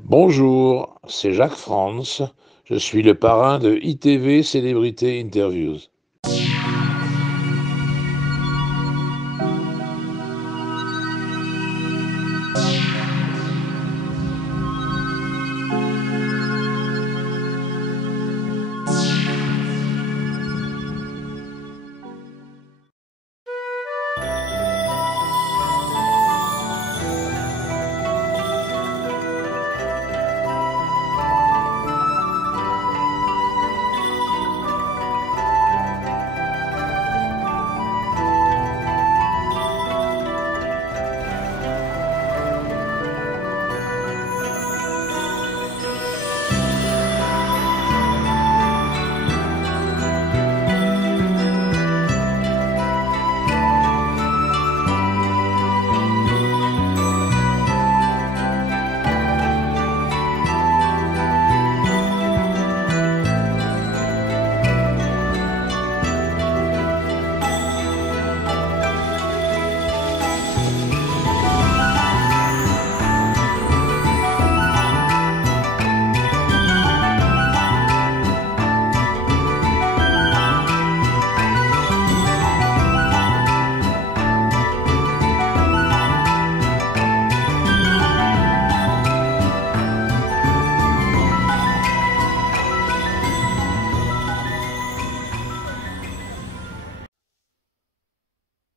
Bonjour, c'est Jacques Frantz. Je suis le parrain de ITV Célébrité Interviews.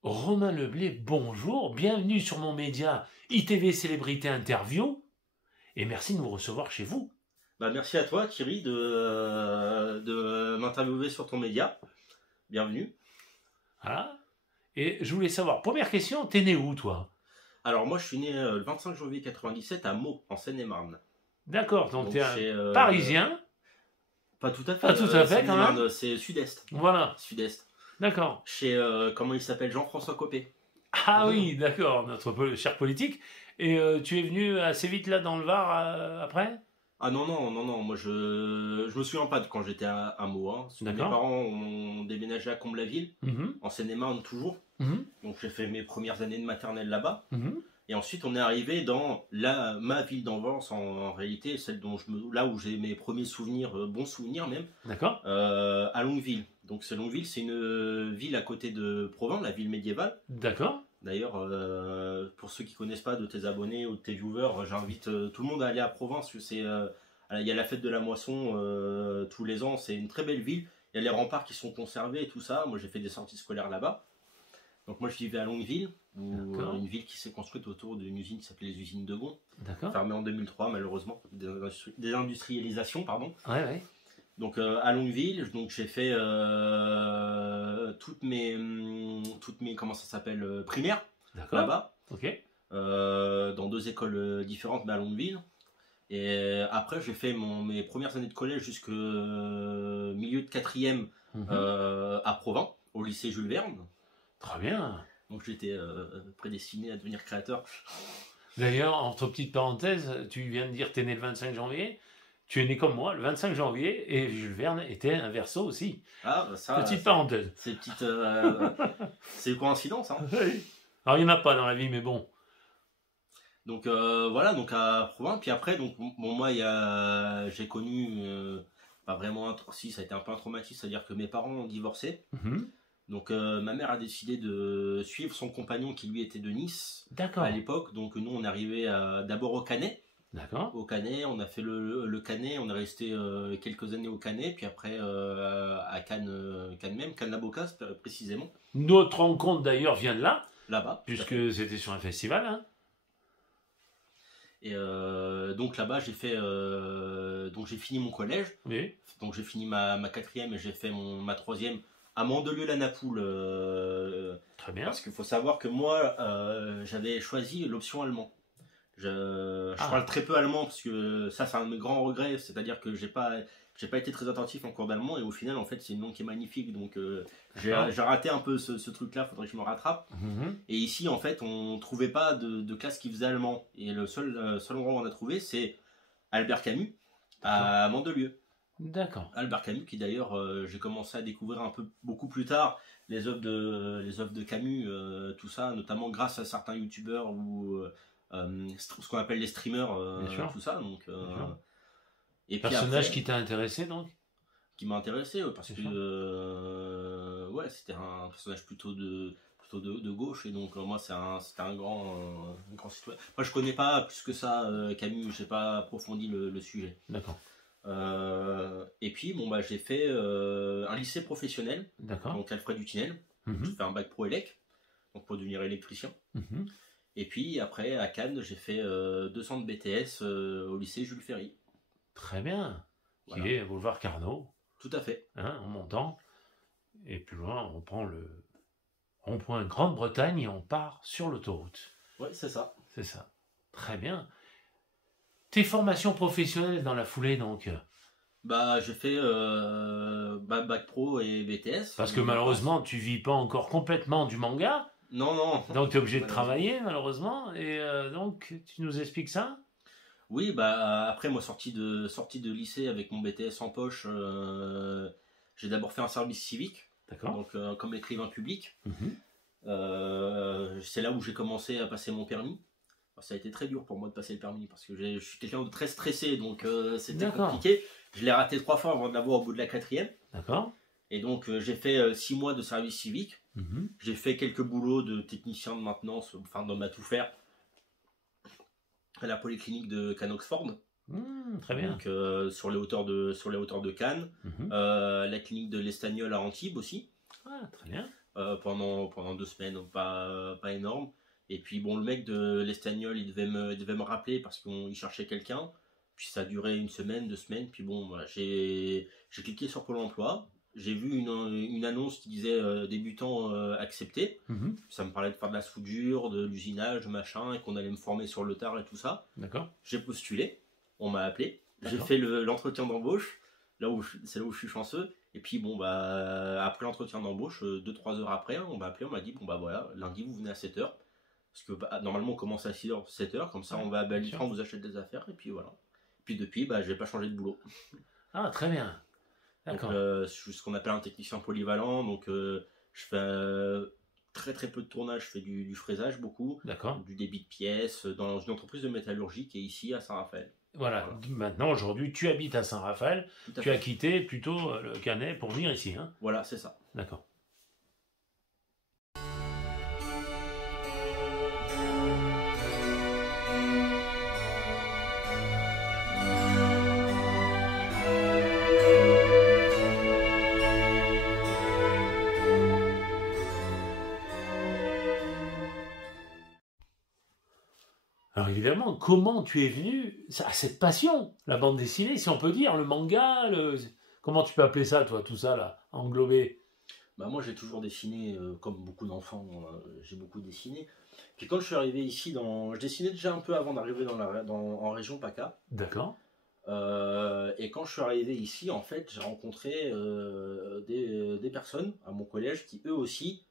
Romain Leblay, bonjour, bienvenue sur mon média ITV Célébrité Interview et merci de nous recevoir chez vous. Merci à toi Thierry de m'interviewer sur ton média. Bienvenue. Voilà. Et je voulais savoir, première question, t'es né où toi? Alors moi je suis né le 25 janvier 97 à Meaux, en Seine-et-Marne. D'accord, donc t'es un chez, Parisien? Pas tout à fait. Pas tout à fait quand même. C'est Sud-Est. Voilà, Sud-Est. d'accord. Chez, comment il s'appelle, Jean-François Copé. Ah oui, d'accord, notre cher politique. Et tu es venu assez vite là dans le Var après? Ah non, moi je me souviens pas de quand j'étais à Meaux. Parce que mes D'accord. parents ont déménagé à Comble-la-Ville, Mhm, en Seine-et-Marne toujours. mhm, Donc j'ai fait mes premières années de maternelle là-bas. mhm. Et ensuite, on est arrivé dans ma ville d'enfance, en réalité, celle là où j'ai mes premiers souvenirs, bons souvenirs même, D'accord. à Longueville. Donc, Longueville, c'est une ville à côté de Provins, la ville médiévale. D'accord. D'ailleurs, pour ceux qui ne connaissent pas, de tes abonnés ou de tes viewers, j'invite tout le monde à aller à Provins, parce que il y a la fête de la moisson tous les ans, c'est une très belle ville. Il y a les remparts qui sont conservés et tout ça. Moi, j'ai fait des sorties scolaires là-bas. Donc moi je vivais à Longueville, une ville qui s'est construite autour d'une usine qui s'appelait les usines de Gond, fermée en 2003 malheureusement, désindustrialisation pardon. Ouais, ouais. Donc à Longueville, donc j'ai fait toutes mes comment ça s'appelle primaires là-bas. Ok. Dans deux écoles différentes mais à Longueville. Et après j'ai fait mes premières années de collège jusqu'au milieu de quatrième à Provins, au lycée Jules Verne. Très bien. Donc j'étais prédestiné à devenir créateur. D'ailleurs, entre petites parenthèses, tu viens de dire que tu es né le 25 janvier. Tu es né comme moi, le 25 janvier, et Jules Verne était un Verseau aussi. Ah, ça. Petite parenthèse. C'est une coïncidence, hein. Alors, il n'y en a pas dans la vie, mais bon. Donc voilà, donc à Provins. Puis après, donc bon, moi, j'ai connu, pas vraiment, si ça a été un peu un traumatisme, c'est-à-dire que mes parents ont divorcé. Donc ma mère a décidé de suivre son compagnon qui lui était de Nice à l'époque. Donc nous on est arrivé d'abord au Canet. D'accord. Au Canet, on a fait le Canet, on est resté quelques années au Canet, puis après à Cannes même, Cannes-la-Bocas précisément. Notre rencontre d'ailleurs vient de là. Là-bas. Puisque c'était sur un festival. Hein. Et donc là-bas j'ai fait, donc j'ai fini mon collège. Oui. Donc j'ai fini ma quatrième et j'ai fait ma troisième à Mandelieu-la-Napoule. Très bien. Parce qu'il faut savoir que moi, j'avais choisi l'option allemand. Je parle très peu allemand parce que ça, c'est un de mes grands regrets. C'est-à-dire que j'ai pas été très attentif en cours d'allemand et au final, en fait, c'est une langue qui est magnifique. Donc, j'ai raté un peu ce truc-là. Faudrait que je me rattrape. Et ici, en fait, on trouvait pas de classe qui faisait allemand. Et le seul endroit où on a trouvé, c'est Albert Camus à Mandelieu. D'accord. Albert Camus, qui d'ailleurs, j'ai commencé à découvrir beaucoup plus tard les œuvres de Camus, tout ça, notamment grâce à certains youtubeurs ou ce qu'on appelle les streamers, Bien sûr. tout ça. Donc, Bien sûr. et puis Personnage après, qui t'a intéressé donc? qui m'a intéressé parce C'est que ouais, c'était un personnage plutôt de gauche et donc moi c'était un grand citoyen. Moi je connais pas plus que ça Camus, j'ai pas approfondi le sujet. D'accord. Et puis bon bah j'ai fait un lycée professionnel, D'accord. donc Alfred Dutinel. Mhm. J'ai fait un bac pro élec, donc pour devenir électricien. Mhm. Et puis après à Cannes j'ai fait 2 ans de BTS au lycée Jules Ferry. Très bien. Voilà. Qui est boulevard Carnot, Tout à fait. hein, en montant. Et plus loin, on prend le rond-point Grande-Bretagne et on part sur l'autoroute. Ouais, c'est ça. C'est ça. Très bien. Tes formations professionnelles dans la foulée, donc? Bah j'ai fait bac pro et BTS. Parce que malheureusement, tu vis pas encore complètement du manga. Non, non. Donc tu es obligé de travailler, malheureusement. Et donc, tu nous expliques ça? Oui, bah après moi sorti de lycée avec mon BTS en poche, j'ai d'abord fait un service civique, D'accord. donc comme écrivain public. Mhm. C'est là où j'ai commencé à passer mon permis. Alors, ça a été très dur pour moi de passer le permis parce que je suis quelqu'un de très stressé, donc c'était D'accord. compliqué. Je l'ai raté 3 fois avant de l'avoir au bout de la 4e. D'accord. Et donc j'ai fait 6 mois de service civique. Mhm. J'ai fait quelques boulots de technicien de maintenance, enfin d'homme à tout faire, à la polyclinique de Cannes-Oxford. Très bien. Donc sur les hauteurs de Cannes, Mhm. la clinique de l'Estagnol à Antibes aussi, Ah, très bien. pendant 2 semaines, pas énorme. Et puis bon, le mec de l'Estagnol, il devait me rappeler parce qu'il cherchait quelqu'un. Puis ça a duré 1 semaine, 2 semaines. Puis bon, voilà, j'ai cliqué sur Pôle emploi. J'ai vu une annonce qui disait débutant accepté. Mhm. Ça me parlait de faire de la soudure, de l'usinage, machin, et qu'on allait me former sur le tard et tout ça. D'accord. J'ai postulé, on m'a appelé, j'ai D'accord. fait l'entretien d'embauche, c'est là où je suis chanceux. Et puis bon bah après l'entretien d'embauche, 2-3 heures après, on m'a appelé, on m'a dit bon bah voilà, lundi vous venez à 7h. Parce que bah, normalement on commence à 6h, 7h, comme ça on va à Belitran, on vous achète des affaires, et puis voilà. Puis depuis, bah j'ai pas changé de boulot. Ah, très bien. Donc D'accord. je suis ce qu'on appelle un technicien polyvalent, donc je fais très très peu de tournage, je fais du fraisage beaucoup, D'accord. du débit de pièces, dans une entreprise de métallurgie qui est ici à Saint-Raphaël. Voilà. Maintenant, aujourd'hui, tu habites à Saint-Raphaël. Tout à Tu as fait. quitté plutôt le Canet pour venir ici, hein? Voilà, c'est ça. D'accord. Alors évidemment, comment tu es venu à cette passion, la bande dessinée, si on peut dire, le manga, comment tu peux appeler ça, toi, tout ça, là, englobé? Bah moi j'ai toujours dessiné, comme beaucoup d'enfants, j'ai beaucoup dessiné. Puis quand je suis arrivé ici, je dessinais déjà un peu avant d'arriver en région PACA. D'accord. Et quand je suis arrivé ici, en fait, j'ai rencontré des personnes à mon collège qui eux aussi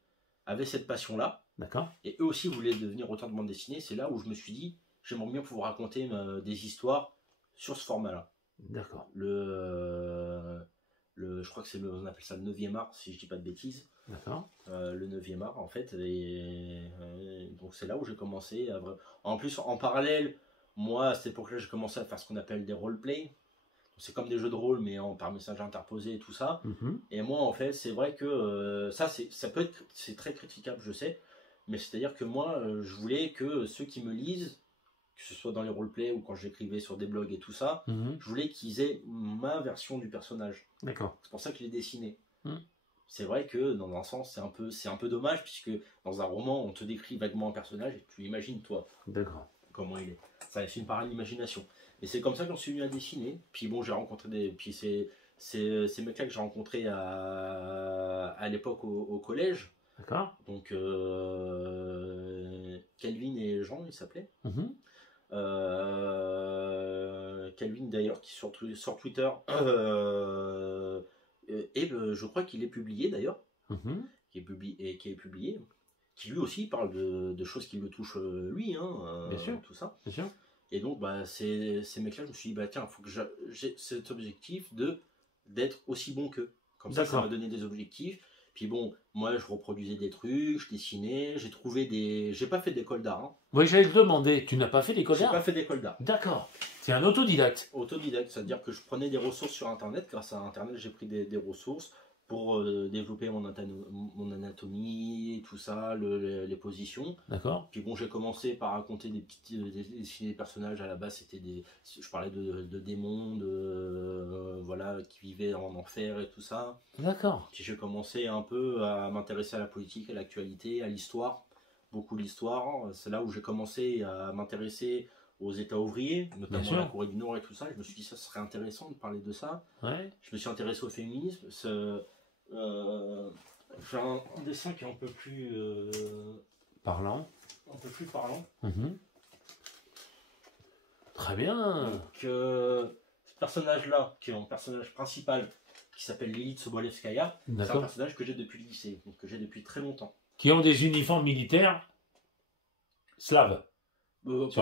avaient cette passion-là. D'accord. Et eux aussi voulaient devenir auteurs de bande dessinée. C'est là où je me suis dit, j'aimerais bien pouvoir raconter des histoires sur ce format-là. D'accord. Je crois que on appelle ça le 9e art, si je dis pas de bêtises. D'accord. Le 9e art, en fait. Et donc c'est là où j'ai commencé à... En plus, en parallèle, moi, à cette époque-là, j'ai commencé à faire ce qu'on appelle des roleplay. C'est comme des jeux de rôle, mais par message interposé et tout ça. Mhm. Et moi, en fait, c'est vrai que c'est très critiquable, je sais. Mais c'est-à-dire que moi, je voulais que ceux qui me lisent, que ce soit dans les roleplays ou quand j'écrivais sur des blogs et tout ça, Mhm. je voulais qu'ils aient ma version du personnage. D'accord. C'est pour ça que je l'ai dessiné. Mhm. C'est vrai que dans un sens, c'est un peu dommage, puisque dans un roman, on te décrit vaguement un personnage et tu imagines, toi, D'accord. comment il est. Ça laisse une part à l'imagination. Et c'est comme ça que j'en suis venu à dessiner. Puis bon, j'ai rencontré Puis ces mecs-là que j'ai rencontrés à l'époque au collège. D'accord. Donc Calvin et Jean, ils s'appelaient. Mhm. Calvin d'ailleurs, qui sur Twitter, je crois qu'il est publié d'ailleurs, Mhm. qui est publié, qui lui aussi parle de choses qui le touchent lui, Bien sûr. tout ça. Bien sûr. Et donc, bah, ces mecs-là, je me suis dit, bah tiens, il faut que j'ai cet objectif d'être aussi bon qu'eux. Comme ça D'accord. m'a donné des objectifs. Puis bon, moi je reproduisais des trucs, je dessinais, j'ai trouvé des... J'ai pas fait d'école d'art. Hein. Oui, j'allais te demander, tu n'as pas fait d'école J'ai d'art? pas fait d'école d'art. D'accord. C'est un autodidacte. Autodidacte, c'est-à-dire que je prenais des ressources sur Internet. Grâce à Internet, j'ai pris des ressources pour développer mon anatomie, tout ça, les positions. D'accord. Puis bon, j'ai commencé par raconter des personnages. À la base, c'était je parlais de démons, voilà, qui vivaient en enfer et tout ça. D'accord. Puis j'ai commencé un peu à m'intéresser à la politique, à l'actualité, à l'histoire, beaucoup l'histoire. C'est là où j'ai commencé à m'intéresser aux États ouvriers, notamment la Corée du Nord et tout ça. Je me suis dit ça serait intéressant de parler de ça. Ouais. Je me suis intéressé au féminisme. J'ai un dessin qui est un peu plus parlant. Un peu plus parlant. Très bien. Donc, ce personnage-là, qui est mon personnage principal, qui s'appelle Lilith Sobolevskaya, c'est un personnage que j'ai depuis le lycée, donc que j'ai depuis très longtemps. Qui ont des uniformes militaires slaves. C'est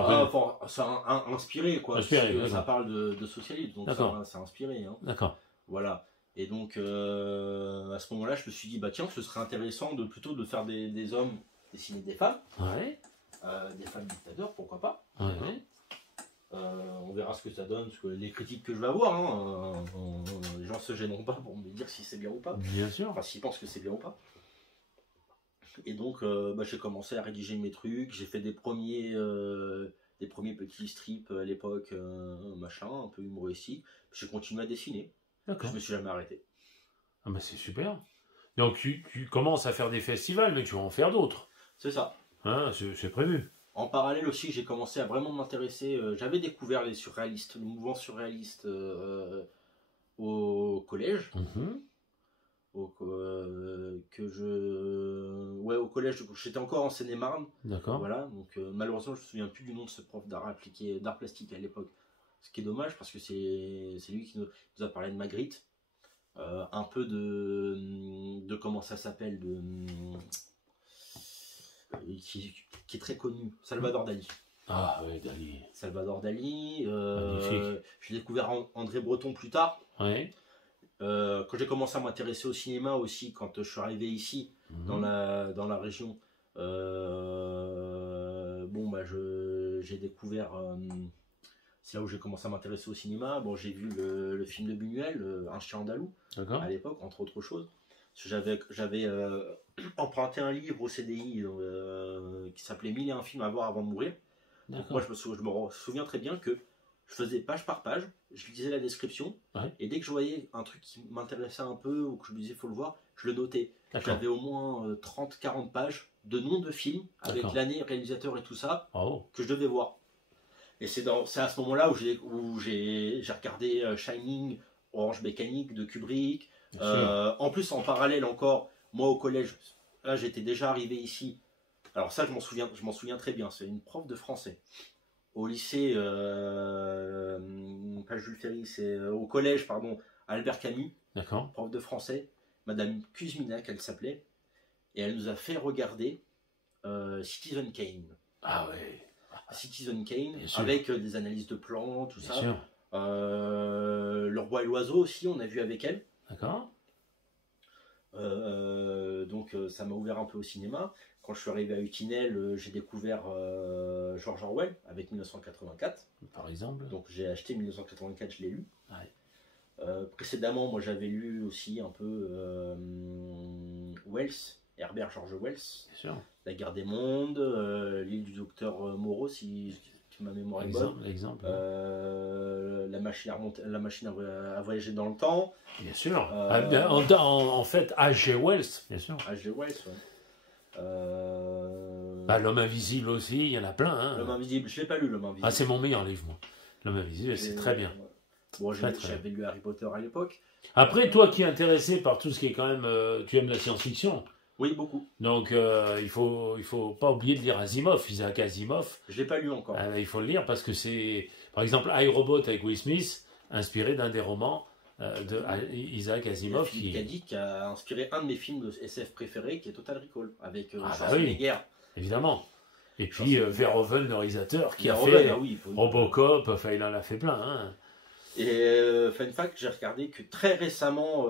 inspiré, quoi. Inspiré, ça parle de socialisme, donc c'est inspiré. Hein. D'accord. Voilà. Et donc, à ce moment-là, je me suis dit, bah tiens, ce serait intéressant plutôt de faire des hommes dessiner des femmes. Ouais. Des femmes dictateurs, pourquoi pas. Ouais. On verra ce que ça donne, parce que les critiques que je vais avoir, hein, les gens se gêneront pas pour me dire si c'est bien ou pas. Bien sûr. Enfin, s'ils pensent que c'est bien ou pas. Et donc, j'ai commencé à rédiger mes trucs. J'ai fait des premiers petits strips à l'époque, machin, un peu humoristique. J'ai continué à dessiner. Je me suis jamais arrêté. Ah bah c'est super. Donc tu commences à faire des festivals, mais tu vas en faire d'autres. C'est ça. Hein, c'est prévu. En parallèle aussi, j'ai commencé à vraiment m'intéresser. J'avais découvert les surréalistes, le mouvement surréaliste au collège. Au collège, j'étais encore en Seine-et-Marne. D'accord. Voilà, donc malheureusement, je me souviens plus du nom de ce prof d'art appliqué, d'art plastique à l'époque. Ce qui est dommage parce que c'est lui qui nous a parlé de Magritte. Un peu de comment ça s'appelle, qui est très connu, Salvador Dali. Ah oui, Dali. Salvador Dali. J'ai découvert André Breton plus tard. Ouais. Quand j'ai commencé à m'intéresser au cinéma aussi, quand je suis arrivé ici, dans la région, j'ai découvert... c'est là où j'ai commencé à m'intéresser au cinéma. Bon, j'ai vu le film de Buñuel, Un chien andalou, à l'époque, entre autres choses. J'avais emprunté un livre au CDI qui s'appelait 1001 films à voir avant de mourir. Donc moi, je me souviens très bien que je faisais page par page, je lisais la description, et dès que je voyais un truc qui m'intéressait un peu, ou que je me disais faut le voir, je le notais. J'avais au moins 30-40 pages de noms de films, avec l'année, réalisateur et tout ça, que je devais voir. Et c'est à ce moment-là où j'ai regardé Shining, Orange Mécanique de Kubrick. En plus, en parallèle encore, moi au collège, là j'étais déjà arrivé ici. Alors ça, je m'en souviens très bien. C'est une prof de français. Au lycée, pas Jules Ferry, c'est au collège, pardon, Albert Camus. D'accord. Prof de français. Madame Kuzminac, elle s'appelait. Et elle nous a fait regarder Citizen Kane. Ah ouais. Citizen Kane, avec des analyses de plans, tout ça. Sûr. Le Roi et l'Oiseau aussi, on a vu avec elle. D'accord. Donc ça m'a ouvert un peu au cinéma. Quand je suis arrivé à Utinel, j'ai découvert George Orwell avec 1984. Par exemple. Donc j'ai acheté 1984, je l'ai lu. Ouais. Précédemment, moi j'avais lu aussi un peu Wells, Herbert George Wells. Bien sûr. La guerre des mondes, l'île du docteur Moreau, si ma mémoire est bonne. Exemple. La machine à voyager dans le temps. Bien sûr. En fait, H.G. Wells, bien sûr. H.G. Wells, ouais. L'homme invisible aussi, il y en a plein. Hein. L'homme invisible, je l'ai pas lu, l'homme invisible. Ah, c'est mon meilleur livre, moi. L'homme invisible, c'est très bien. Bon, j'avais lu Harry Potter à l'époque. Après, toi qui es intéressé par tout ce qui est quand même... tu aimes la science-fiction. Oui, beaucoup. Donc, il faut pas oublier de lire Asimov, Isaac Asimov. Je l'ai pas lu encore. Il faut le lire parce que c'est... Par exemple, iRobot avec Will Smith, inspiré d'un des romans de Isaac Asimov. Qui a inspiré un de mes films de SF préférés, qui est Total Recall, avec Schwarzenegger. Évidemment. Et puis Verhoeven, le réalisateur, qui a fait Robocop, enfin il en a fait plein. Hein. Et fun fact, j'ai regardé que très récemment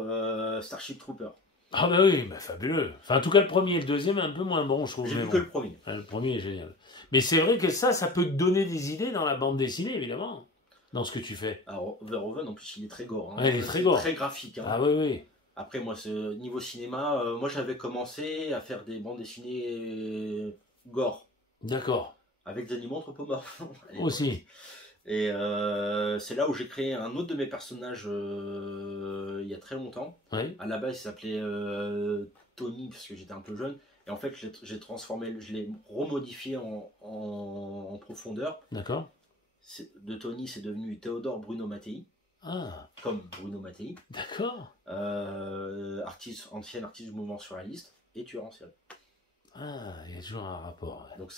Starship Trooper. Ah bah oui, bah fabuleux. Enfin, en tout cas, le premier et le deuxième, un peu moins bon, je trouve. J'ai mais vu bon. que le premier. Le premier est génial. Mais c'est vrai que ça peut te donner des idées dans la bande dessinée, évidemment, dans ce que tu fais. Alors, Verhoeven, en plus, il est très gore. Hein. Ouais, il est très gore. Très graphique. Hein. Ah oui, oui. Après, moi, niveau cinéma, moi, j'avais commencé à faire des bandes dessinées gore. D'accord. Avec des animaux anthropomorphes. Aussi. Et c'est là où j'ai créé un autre de mes personnages il y a très longtemps. Oui. À la base, il s'appelait Tony, parce que j'étais un peu jeune. Et en fait, j'ai transformé, je l'ai remodifié en profondeur. D'accord. De Tony, c'est devenu Théodore Bruno Mattei. Ah. Comme Bruno Mattei. D'accord. Ancien artiste du mouvement surréaliste et tueur en série. Ah, il y a toujours un rapport. Ouais. Donc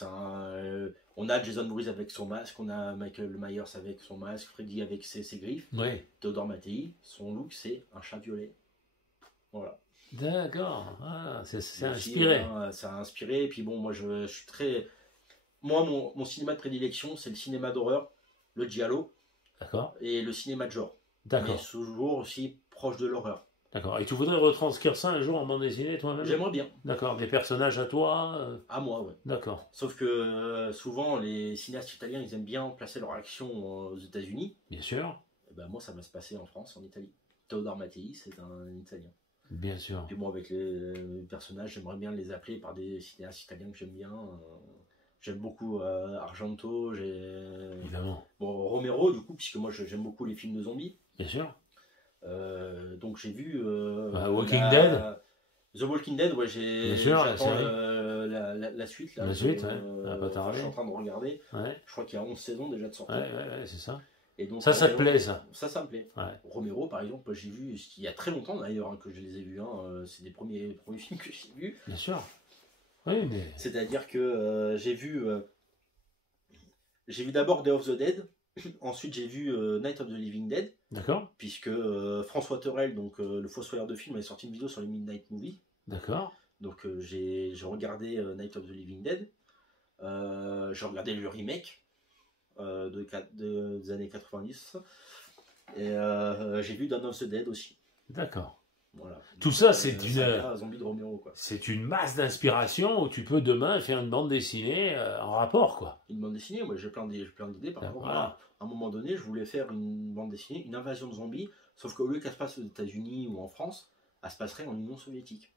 on a Jason Voorhees avec son masque, on a Michael Myers avec son masque, Freddy avec ses griffes. Oui. Théodore Mattei, son look c'est un chat violet. Voilà. D'accord. Ah, c'est aussi, inspiré. Ça a inspiré. Et puis bon, moi je suis très... Moi, mon cinéma de prédilection, c'est le cinéma d'horreur, le giallo. D'accord. Et le cinéma de genre. D'accord. Mais toujours aussi proche de l'horreur. D'accord. Et tu voudrais retranscrire ça un jour en bande dessinée toi-même? J'aimerais bien. D'accord. Des personnages à toi À moi, ouais. D'accord. Sauf que souvent, les cinéastes italiens, ils aiment bien placer leur action aux États-Unis. Bien sûr. Et ben, moi, ça va se passer en France, en Italie. Théodore Mattei, c'est un Italien. Bien sûr. Puis bon, avec les personnages, j'aimerais bien les appeler par des cinéastes italiens que j'aime bien. J'aime beaucoup Argento, Évidemment. Bon, Romero, du coup, puisque moi j'aime beaucoup les films de zombies. Bien sûr. Donc j'ai vu Walking Dead. The Walking Dead, ouais, j'attends la suite. Là, la suite, ouais. Je suis en train de regarder. Ouais. Je crois qu'il y a 11 saisons déjà de sortie. Ouais, c'est ça. Et donc, ça te plaît, ça? Ça me plaît. Ouais. Romero, par exemple, j'ai vu, il y a très longtemps d'ailleurs hein, que je les ai vus. Hein, c'est des premiers films que j'ai vus. Bien sûr. Oui, mais... C'est-à-dire que j'ai vu d'abord Day of the Dead. Ensuite, j'ai vu Night of the Living Dead. D'accord. Puisque François Terrel, donc le fossoyeur de film, avait sorti une vidéo sur les Midnight Movies. D'accord. Donc j'ai regardé Night of the Living Dead. J'ai regardé le remake des années 90. Et j'ai vu Dawn of the Dead aussi. D'accord. Voilà. Tout ça, c'est une masse d'inspiration où tu peux demain faire une bande dessinée en rapport, quoi. Une bande dessinée, moi j'ai plein d'idées. Par exemple, à un moment donné, je voulais faire une bande dessinée, une invasion de zombies, sauf qu'au lieu qu'elle se passe aux États-Unis ou en France, elle se passerait en Union soviétique.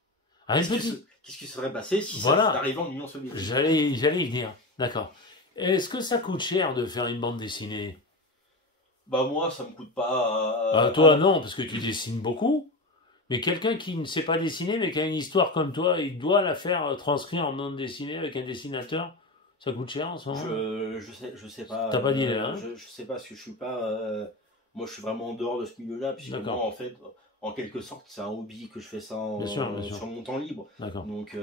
Qu'est-ce qui serait passé si ça arrivait en Union soviétique? J'allais y venir. D'accord. Est-ce que ça coûte cher de faire une bande dessinée? Bah moi, ça me coûte pas. Toi, non, parce que tu dessines beaucoup. Mais quelqu'un qui ne sait pas dessiner, mais qui a une histoire comme toi, il doit la faire transcrire en bande dessinée avec un dessinateur. Ça coûte cher en ce moment? Je sais pas. T'as pas d'idée, hein? Je sais pas, parce que je suis pas. Moi, je suis vraiment en dehors de ce milieu-là, puisque moi, en fait, en quelque sorte, c'est un hobby que je fais ça sur mon temps libre. Donc,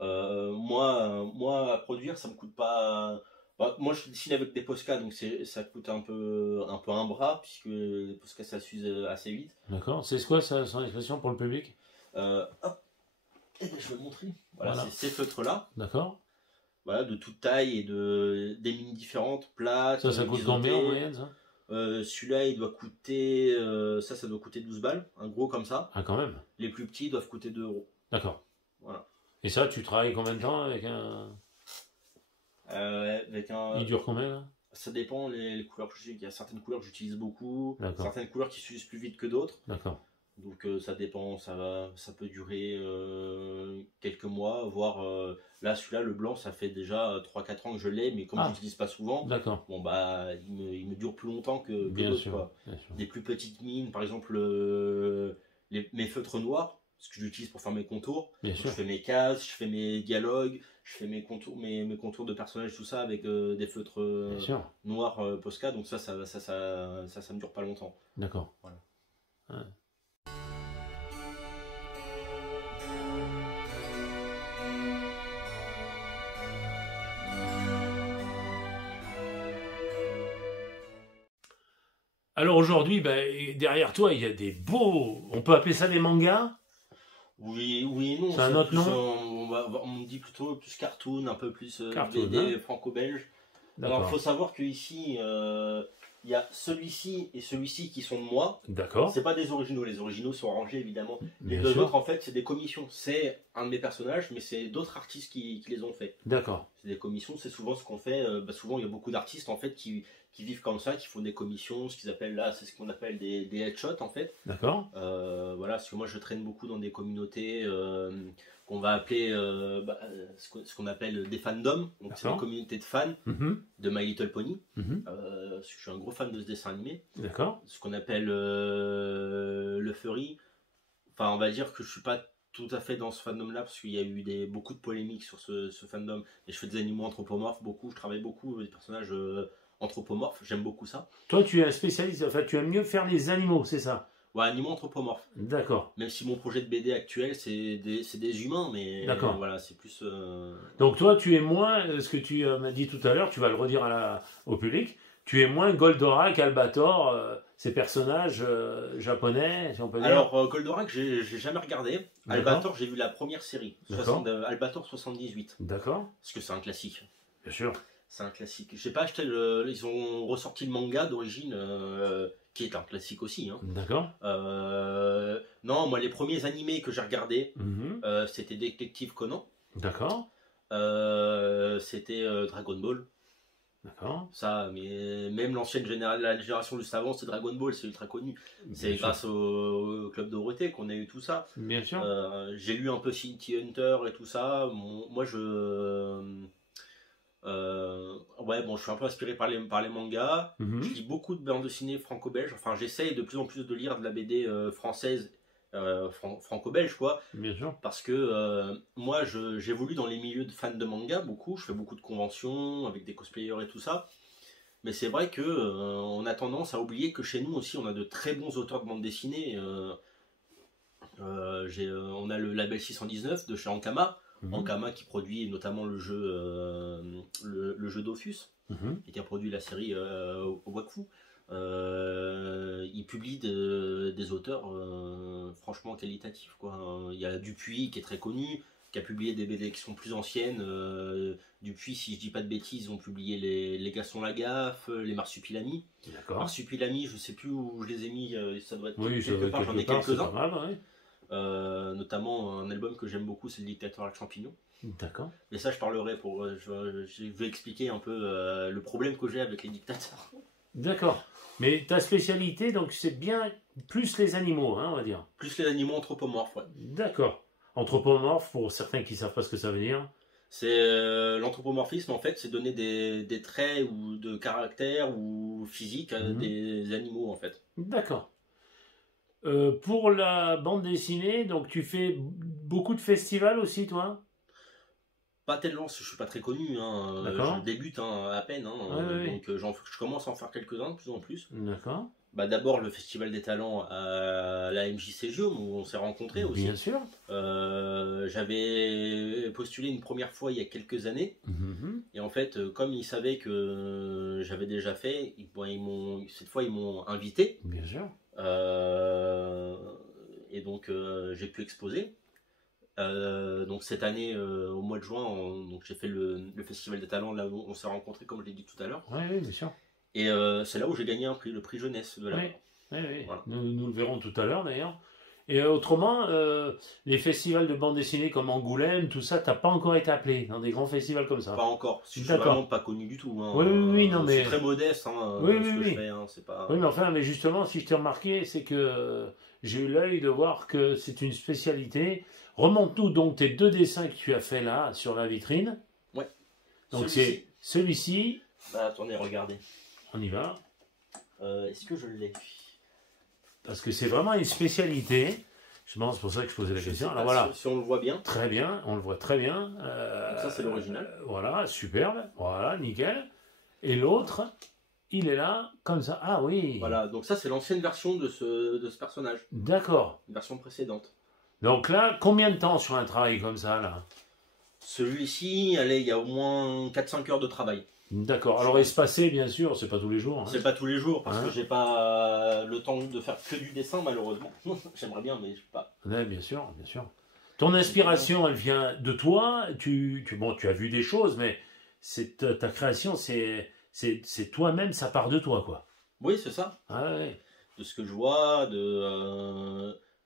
moi, à produire, ça me coûte pas. Bah, moi, je dessine avec des Posca, donc ça coûte un peu un bras, puisque les Posca, ça s'use assez vite. D'accord. C'est quoi son expression pour le public? Hop. Je vais le montrer. Voilà. C'est ces feutres-là. D'accord. Voilà, de toute taille et des mines différentes, plates. Ça coûte combien en moyenne, ça? Celui-là, il doit coûter. Ça doit coûter 12 balles, un gros comme ça. Ah, quand même. Les plus petits doivent coûter 2 €. D'accord. Voilà. Et ça, tu travailles combien de temps avec un. Il dure combien là? Ça dépend les couleurs que j'utilise. Il y a certaines couleurs que j'utilise beaucoup, certaines couleurs qui s'usent plus vite que d'autres. D'accord. Donc ça dépend, ça peut durer quelques mois, voire là celui-là le blanc ça fait déjà 3-4 ans que je l'ai, mais comme je l'utilise pas souvent, bon bah il me dure plus longtemps que d'autres quoi. Des plus petites mines, par exemple mes feutres noirs, ce que j'utilise pour faire mes contours. Je fais mes cases, je fais mes dialogues, je fais mes contours de personnages, tout ça avec des feutres noirs Posca, donc ça me dure pas longtemps. D'accord. Voilà. Ouais. Alors aujourd'hui, derrière toi, il y a des beaux... On peut appeler ça des mangas? Oui et non. C'est un autre nom? On me dit plutôt plus cartoon, un peu plus cartoon, BD franco-belge. Alors il faut savoir qu'ici, il y a celui-ci et celui-ci qui sont de moi. D'accord. C'est pas des originaux. Les originaux sont rangés évidemment. Les Bien deux sûr. autres en fait c'est des commissions. C'est un de mes personnages, mais c'est d'autres artistes qui les ont fait. D'accord. C'est des commissions. C'est souvent ce qu'on fait. Souvent il y a beaucoup d'artistes en fait qui vivent comme ça, qui font des commissions, ce qu'ils appellent là, c'est ce qu'on appelle des headshots en fait. D'accord. Voilà, parce que moi je traîne beaucoup dans des communautés qu'on va appeler ce qu'on appelle des fandoms. Donc c'est des communautés de fans de My Little Pony. Je suis un gros fan de ce dessin animé. D'accord. Ce qu'on appelle le furry. Enfin, on va dire que je suis pas tout à fait dans ce fandom-là parce qu'il y a eu beaucoup de polémiques sur ce fandom. Et je fais des animaux anthropomorphes beaucoup. Je travaille beaucoup avec des personnages anthropomorphes. J'aime beaucoup ça. Toi, tu es un spécialiste. Enfin, tu aimes mieux faire les animaux, c'est ça? Ouais, animaux anthropomorphes. D'accord. Même si mon projet de BD actuel, c'est des humains, mais voilà, c'est plus... Donc toi, tu es moins, ce que tu m'as dit tout à l'heure, tu vas le redire au public, tu es moins Goldorak, Albator, ces personnages japonais, si on peut dire. Alors, Goldorak, j'ai jamais regardé. Albator, j'ai vu la première série, Albator 78. D'accord. Parce que c'est un classique. Bien sûr. C'est un classique. J'ai pas acheté ils ont ressorti le manga d'origine, qui est un classique aussi. Hein. D'accord. Non, moi les premiers animés que j'ai regardés, c'était Détective Conan. D'accord. C'était Dragon Ball. D'accord. Ça, mais même la génération juste avant, c'est Dragon Ball, c'est ultra connu. C'est grâce au Club Dorothée qu'on a eu tout ça. Bien sûr. J'ai lu un peu City Hunter et tout ça. Moi, je suis un peu inspiré par les mangas. Je lis beaucoup de bandes dessinées franco-belges. Enfin, j'essaye de plus en plus de lire de la BD française, franco-belge, quoi. Bien sûr. Parce que moi, j'évolue dans les milieux de fans de manga beaucoup. Je fais beaucoup de conventions avec des cosplayers et tout ça. Mais c'est vrai que on a tendance à oublier que chez nous aussi, on a de très bons auteurs de bande dessinée. On a le label 619 de chez Ankama. Ankama qui produit notamment le jeu Dofus, et qui a produit la série au Wakfu. Il publie des auteurs franchement qualitatifs, quoi. Il y a Dupuis qui est très connu, qui a publié des BD qui sont plus anciennes. Dupuis, si je dis pas de bêtises, ils ont publié les Gaston Lagaffe, les Marsupilami. D'accord. Marsupilami, je sais plus où je les ai mis, ça doit être quelque part, j'en ai quelques-uns. Ouais. Notamment un album que j'aime beaucoup, c'est Le Dictateur avec Champignon. D'accord. Mais ça, je parlerai je vais expliquer un peu le problème que j'ai avec les dictateurs. D'accord. Mais ta spécialité, donc c'est bien plus les animaux, hein, on va dire. Plus les animaux anthropomorphes, ouais. D'accord. Anthropomorphe, pour certains qui ne savent pas ce que ça veut dire. C'est l'anthropomorphisme, en fait, c'est donner des traits ou de caractère ou physique à des animaux, en fait. D'accord. Pour la bande dessinée, donc tu fais beaucoup de festivals aussi, toi? Pas tellement, je suis pas très connu, hein. Je débute à peine, donc je commence à en faire quelques-uns de plus en plus. D'accord. D'abord le Festival des Talents à la MJC Gium où on s'est rencontrés aussi. Bien sûr. J'avais postulé une première fois il y a quelques années, et en fait comme ils savaient que j'avais déjà fait, cette fois ils m'ont invité. Bien sûr. Et donc j'ai pu exposer. Donc cette année, au mois de juin, donc j'ai fait le Festival des Talents, là où on s'est rencontrés, comme je l'ai dit tout à l'heure. Oui, bien sûr. Et c'est là où j'ai gagné un prix, le prix jeunesse de la. Oui. Voilà. Nous le verrons tout à l'heure d'ailleurs. Et autrement, les festivals de bande dessinée comme Angoulême, tout ça, t'as pas encore été appelé dans des grands festivals comme ça? Pas encore. Je suis vraiment pas connu du tout. Hein. Oui, non mais. C'est très modeste, ce que je fais. Hein, c'est pas. Oui, mais enfin, justement, si je t'ai remarqué, c'est que j'ai eu l'œil de voir que c'est une spécialité. Remonte-nous donc tes 2 dessins que tu as fait là sur la vitrine. Ouais. Donc c'est celui-ci. Attendez, regardez. On y va. Est-ce que je l'ai? Parce que c'est vraiment une spécialité. C'est pour ça que je posais la question. Alors voilà. Si on le voit bien. Très bien, on le voit très bien. Donc ça c'est l'original. Voilà, superbe. Voilà, nickel. Et l'autre, il est là, comme ça. Ah oui. Voilà, donc ça c'est l'ancienne version de ce personnage. D'accord. Une version précédente. Donc là, combien de temps sur un travail comme ça là? Celui-ci, allez, il y a au moins 4-5 heures de travail. D'accord. Alors espacé, bien sûr, c'est pas tous les jours. Hein. C'est pas tous les jours parce que j'ai pas le temps de faire que du dessin malheureusement. J'aimerais bien, mais je peux pas. Ouais, bien sûr, bien sûr. Ton inspiration, elle vient de toi. Tu as vu des choses, mais ta création, c'est toi-même, ça part de toi, quoi. Oui, c'est ça. Ah ouais. De ce que je vois,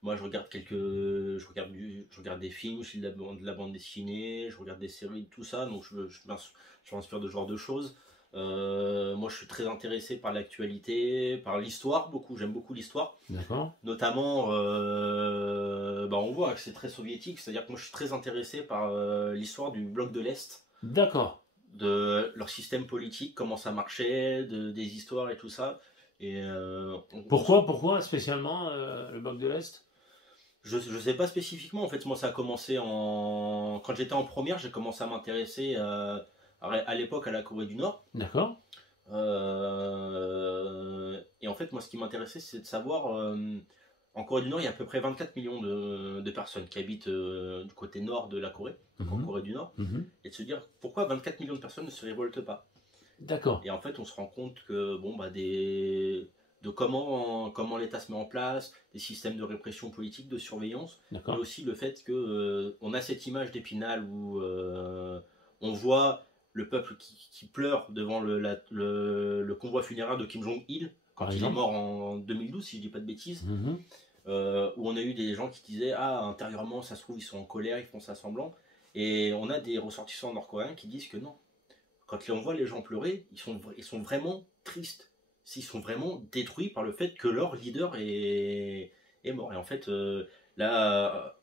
moi je regarde je regarde des films, je lis de la bande dessinée, je regarde des séries, tout ça, donc je m'inspire de ce genre de choses. Moi je suis très intéressé par l'actualité, par l'histoire, j'aime beaucoup l'histoire. D'accord. Notamment, on voit que c'est très soviétique, c'est-à-dire que moi je suis très intéressé par l'histoire du bloc de l'Est, D'accord. de leur système politique, comment ça marchait, des histoires et tout ça. Et Pourquoi spécialement le bloc de l'Est? je sais pas spécifiquement, en fait, moi ça a commencé quand j'étais en première, j'ai commencé à m'intéresser à l'époque à la Corée du Nord. D'accord. Et en fait, moi ce qui m'intéressait, c'est de savoir, en Corée du Nord, il y a à peu près 24 millions de personnes qui habitent du côté nord de la Corée, donc en Corée du Nord, et de se dire pourquoi 24 millions de personnes ne se révoltent pas. D'accord. Et en fait, on se rend compte que de comment l'État se met en place, des systèmes de répression politique, de surveillance, mais D'accord. aussi le fait que on a cette image d'Épinal où on voit le peuple qui pleure devant le convoi funéraire de Kim Jong-il quand Par il est exemple. mort en 2012, si je dis pas de bêtises, Mhm. où on a eu des gens qui disaient ah, intérieurement ça se trouve ils sont en colère, ils font ça semblant, et on a des ressortissants nord-coréens qui disent que non, quand on voit les gens pleurer, ils sont vraiment tristes. Ils sont vraiment détruits par le fait que leur leader est mort. Et en fait, là,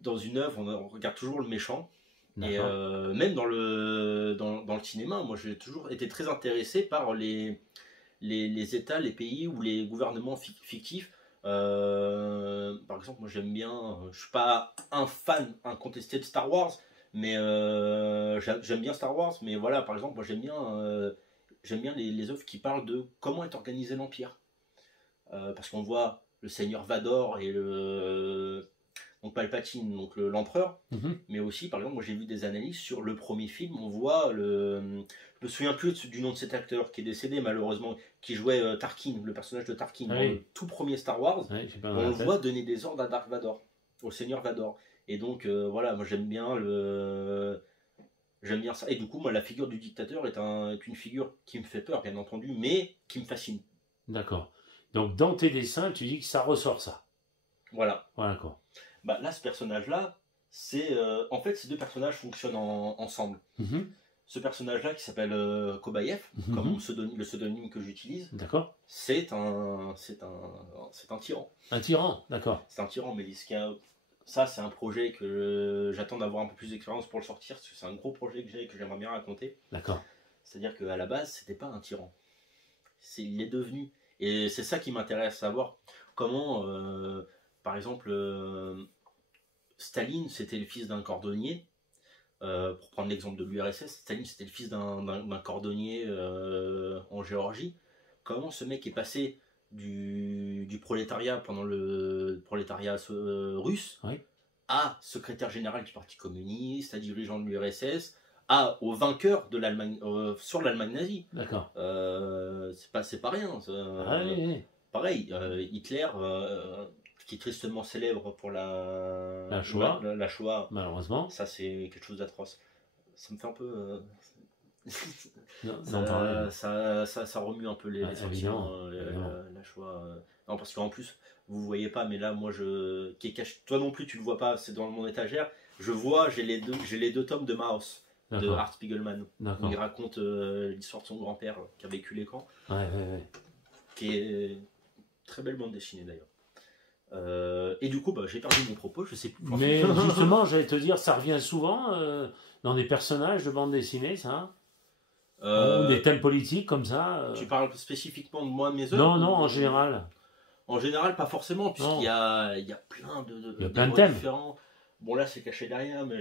dans une œuvre, on regarde toujours le méchant. Et D'accord. même dans le cinéma, moi j'ai toujours été très intéressé par les États, les pays ou les gouvernements fictifs. Par exemple, moi j'aime bien, je suis pas un fan incontesté de Star Wars, mais j'aime bien Star Wars, mais voilà, par exemple, moi j'aime bien les œuvres qui parlent de comment est organisé l'Empire. Parce qu'on voit le Seigneur Vador et donc Palpatine, donc l'empereur, Mhm. mais aussi, par exemple, moi j'ai vu des analyses sur le premier film, on voit je me souviens plus du nom de cet acteur qui est décédé malheureusement, qui jouait Tarkin, le personnage de Tarkin Ah dans oui. le tout premier Star Wars. Ouais, j'ai pas dans On la le tête. voit donner des ordres à Dark Vador, au Seigneur Vador. Et donc voilà, moi j'aime bien ça. Et du coup, moi la figure du dictateur est une figure qui me fait peur, bien entendu, mais qui me fascine. D'accord. Donc dans tes dessins, tu dis que ça ressort ça. Voilà. Voilà quoi. Bah là, ce personnage-là, en fait, ces deux personnages fonctionnent ensemble. Mhm. Ce personnage-là qui s'appelle Kobayev, Mhm. comme le pseudonyme que j'utilise, D'accord. c'est un tyran. Un tyran, d'accord. C'est un tyran, mais ça, c'est un projet que j'attends d'avoir un peu plus d'expérience pour le sortir, parce que c'est un gros projet que j'aimerais bien raconter. D'accord. C'est-à-dire qu'à la base, c'était pas un tyran. Il est devenu. Et c'est ça qui m'intéresse, savoir comment, par exemple, Staline, c'était le fils d'un cordonnier. Pour prendre l'exemple de l'URSS, Staline c'était le fils d'un cordonnier en Géorgie. Comment ce mec est passé du prolétariat pendant le prolétariat russe Oui. à secrétaire général du Parti communiste, à dirigeant de l'URSS, au vainqueur de l'Allemagne sur l'Allemagne nazie. D'accord. C'est pas rien. Ah oui, oui. Pareil, Hitler, qui est tristement célèbre pour La Shoah. la Shoah, Malheureusement. ça c'est quelque chose d'atroce. Ça me fait un peu. Non, pareil. Ça remue un peu les Ouais, sentiments, évidemment. la Shoah. Non, parce qu'en plus, vous voyez pas, mais là, moi, qui est caché. Toi non plus, tu le vois pas, c'est dans mon étagère. J'ai les deux tomes de Maus, de D'accord. Art Spiegelman, où D'accord. il raconte l'histoire de son grand-père qui a vécu les camps, Ouais. qui est très belle bande dessinée d'ailleurs. Et du coup, bah, j'ai perdu mon propos, je sais plus. Mais justement, j'allais te dire, ça revient souvent dans des personnages de bande dessinée, ça. Ou des thèmes politiques comme ça. Tu parles spécifiquement de moi, de mes œuvres? Non, en général. En général, pas forcément, puisqu'il y a plein plein de thèmes différents. Bon, là, c'est caché derrière, mais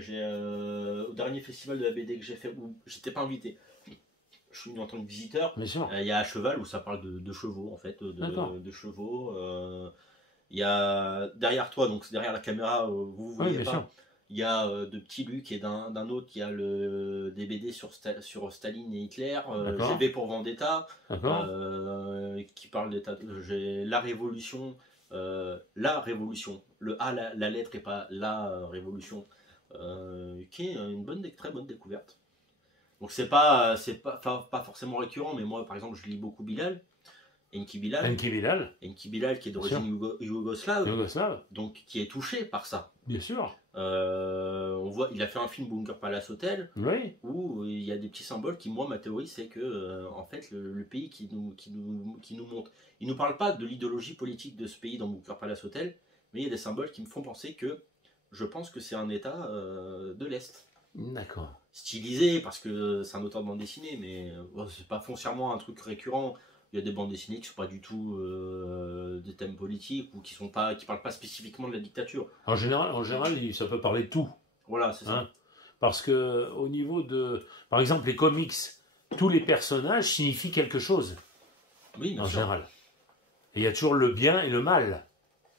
au dernier festival de la BD que j'ai fait, où j'étais pas invité, je suis venu en tant que visiteur. Bien sûr. Il y a À Cheval, où ça parle de chevaux, en fait, de chevaux. Il y a derrière toi, donc derrière la caméra, vous voyez bien pas. sûr. Il y a de Petit Luc et d'un autre qui a des BD sur Staline et Hitler, GV pour Vendetta, qui parle d'état. J'ai La Révolution, le A, la lettre et pas la Révolution, qui est une très bonne découverte. Donc c'est pas forcément récurrent, mais moi par exemple je lis beaucoup Bilal, Enki Bilal, qui est d'origine yougoslave, donc qui est touché par ça. Bien sûr. On voit, il a fait un film Bunker Palace Hotel, oui. où il y a des petits symboles qui, moi, ma théorie, c'est que en fait le pays qui nous montre, il nous parle pas de l'idéologie politique de ce pays dans Bunker Palace Hotel, mais il y a des symboles qui me font penser que je pense que c'est un État de l'Est. D'accord. Stylisé parce que c'est un auteur de bande dessinée, mais c'est pas foncièrement un truc récurrent. Il y a des bandes dessinées qui sont pas du tout des thèmes politiques ou qui parlent pas spécifiquement de la dictature. En général, ça peut parler de tout. Voilà, c'est ça. Hein, parce que au niveau de, par exemple, les comics, tous les personnages signifient quelque chose. Oui, bien en sûr. général. Et il y a toujours le bien et le mal.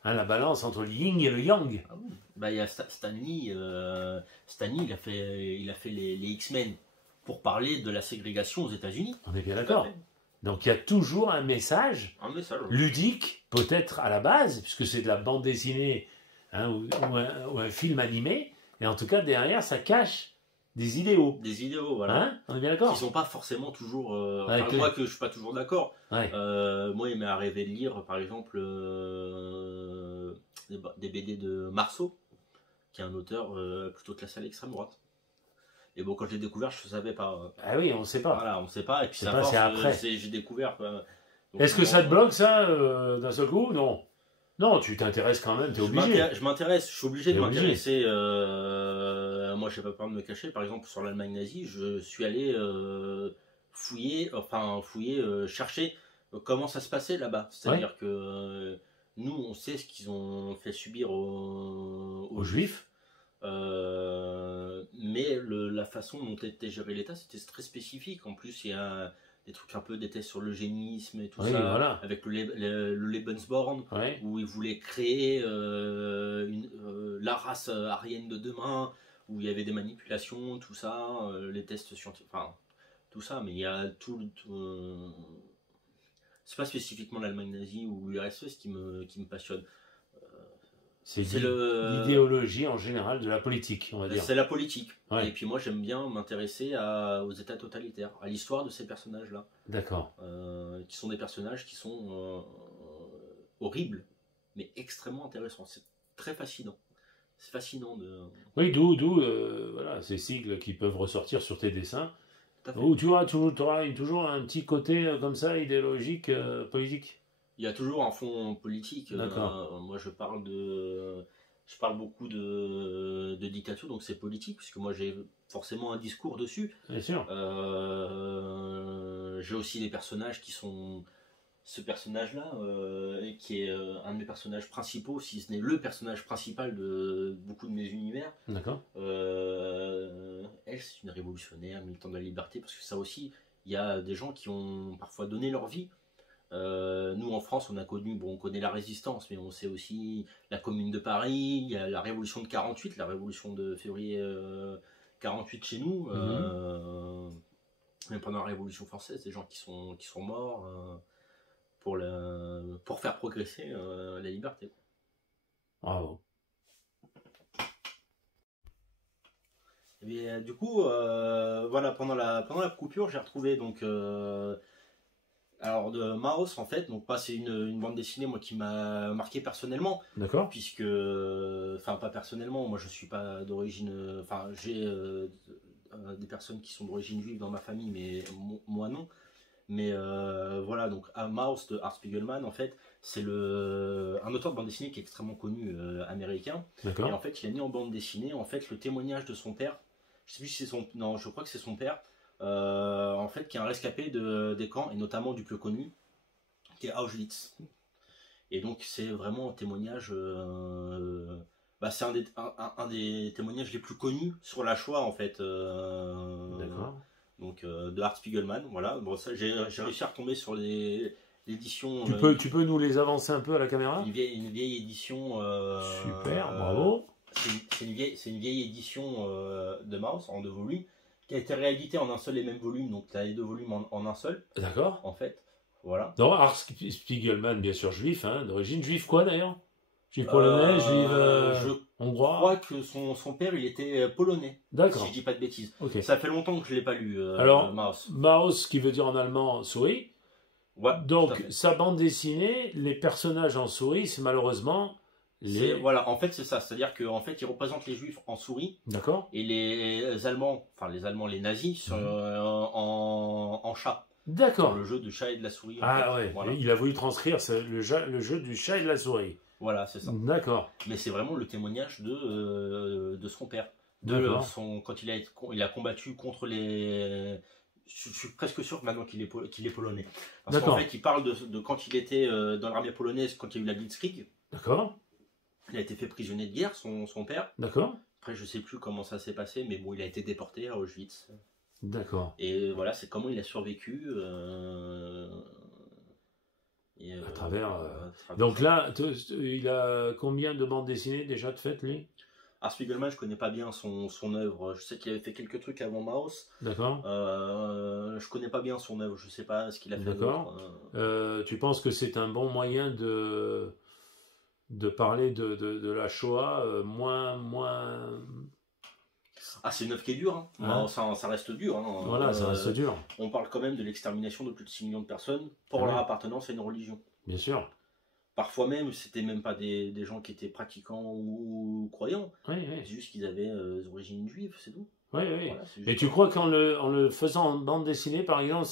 Hein, la balance entre le yin et le yang. Ah oui. Bah, il y a Stan Lee, il a fait les X-Men pour parler de la ségrégation aux États-Unis. On est bien d'accord. Donc il y a toujours un message ludique, peut-être à la base, puisque c'est de la bande dessinée, hein, ou un film animé, et en tout cas derrière ça cache des idéaux. Des idéaux, voilà. Hein, on est bien d'accord. Qui sont pas forcément toujours. Ouais, moi que je suis pas toujours d'accord. Ouais. Moi il m'est arrivé de lire par exemple des BD de Marceau, qui est un auteur plutôt classé à l'extrême droite. Et bon, quand je l'ai découvert, je ne savais pas. Ah oui, on ne sait pas. Voilà, on ne sait pas. Et puis, c'est après. J'ai découvert. Est-ce que ça te bloque, ça, d'un seul coup? Non. Non, tu t'intéresses quand même, tu es obligé. Je m'intéresse, je suis obligé de m'intéresser. Moi, je n'ai pas peur de me cacher. Par exemple, sur l'Allemagne nazie, je suis allé fouiller, chercher comment ça se passait là-bas. C'est-à-dire que nous, on sait ce qu'ils ont fait subir aux Juifs. Mais la façon dont était géré l'État, c'était très spécifique. En plus, il y a des trucs un peu des tests sur l'eugénisme et tout ça, voilà. avec le Lebensborn, où ils voulaient créer la race aryenne de demain, où il y avait des manipulations, tout ça, les tests scientifiques, enfin tout ça. Mais il y a c'est pas spécifiquement l'Allemagne nazie ou l'URSS qui me passionne. C'est l'idéologie en général de la politique, on va dire. C'est la politique. Ouais. Et puis moi, j'aime bien m'intéresser aux États totalitaires, à l'histoire de ces personnages-là. D'accord. Qui sont des personnages qui sont horribles, mais extrêmement intéressants. C'est très fascinant. C'est fascinant de... Oui, d'où voilà, ces sigles qui peuvent ressortir sur tes dessins. Où tu auras toujours un petit côté comme ça, idéologique, politique. Il y a toujours un fond politique. Moi, je parle beaucoup de dictature, donc c'est politique, puisque moi j'ai forcément un discours dessus. Bien sûr. J'ai aussi des personnages qui sont... Ce personnage-là, qui est un de mes personnages principaux, si ce n'est le personnage principal de beaucoup de mes univers. D'accord. Elle, c'est une révolutionnaire, militante de la liberté, parce que ça aussi, il y a des gens qui ont parfois donné leur vie. Nous en France on connaît la résistance, mais on sait aussi la Commune de Paris, il y a la révolution de 48, la révolution de février 48 chez nous, même pendant la Révolution française, des gens qui sont morts pour faire progresser la liberté. Bravo. Et du coup, voilà, pendant la coupure, j'ai retrouvé donc alors de Maos en fait, donc c'est une bande dessinée moi qui m'a marqué personnellement. D'accord. Puisque, enfin pas personnellement, moi je suis pas d'origine, enfin j'ai des personnes qui sont d'origine juive dans ma famille, mais moi non. Mais voilà, donc Maus de Art Spiegelman en fait, c'est un auteur de bande dessinée qui est extrêmement connu américain. D'accord. Et en fait il a mis en bande dessinée en fait le témoignage de son père. Je sais plus si c'est non, je crois que c'est son père. En fait, qui est un rescapé des camps, et notamment du plus connu, qui est Auschwitz. Et donc, c'est vraiment un témoignage. C'est un des témoignages les plus connus sur la Shoah, en fait. D'accord. Donc, de Art Spiegelman, voilà. Bon, ça, j'ai réussi à retomber sur l'édition. Tu peux nous les avancer un peu à la caméra? Une vieille édition. Super, bravo. C'est une vieille édition de Maus en 2 volumes, qui a été réédité en un seul et même volume, donc tu as les 2 volumes en un seul. D'accord. En fait, voilà. Non, Art Spiegelman, bien sûr juif, hein, d'origine juive quoi d'ailleurs? Juif polonais, juif hongrois. Je crois que son père, il était polonais. D'accord. Si je dis pas de bêtises. Okay. Ça fait longtemps que je l'ai pas lu. Alors, Maus. Maus, qui veut dire en allemand souris. Ouais, donc, sa bande dessinée, les personnages en souris, c'est malheureusement Voilà, en fait, c'est ça. C'est-à-dire qu'en fait, il représente les juifs en souris. D'accord. Et les Allemands, les nazis, sont en chat. D'accord. Le jeu du chat et de la souris. Ah ouais, voilà. Il a voulu transcrire le jeu du chat et de la souris. Voilà, c'est ça. D'accord. Mais c'est vraiment le témoignage de son père. Quand il a combattu contre les... Je suis presque sûr maintenant qu'il est polonais. Parce qu'en fait, il parle de quand il était dans l'armée polonaise, quand il y a eu la Blitzkrieg. D'accord. Il a été fait prisonnier de guerre, son père. D'accord. Après, je sais plus comment ça s'est passé, mais bon, il a été déporté à Auschwitz. D'accord. Et voilà, c'est comment il a survécu. À travers. Donc là, il a combien de bandes dessinées déjà de fait, lui? Art Spiegelman, je connais pas bien son œuvre. Je sais qu'il avait fait quelques trucs avant Maus. D'accord. Je connais pas bien son œuvre. Je sais pas ce qu'il a fait. D'accord. Tu penses que c'est un bon moyen de parler de la Shoah moins... Ah, c'est une œuvre qui est dure. Hein. Ça reste dur. Hein. Voilà, ça reste dur. On parle quand même de l'extermination de plus de 6 millions de personnes pour leur appartenance à une religion. Bien sûr. Parfois même, c'était même pas des gens qui étaient pratiquants ou croyants. Oui, oui. C'est juste qu'ils avaient des origines juives, c'est tout. Oui, oui. Voilà, et tu crois qu'en le faisant en bande dessinée, par exemple,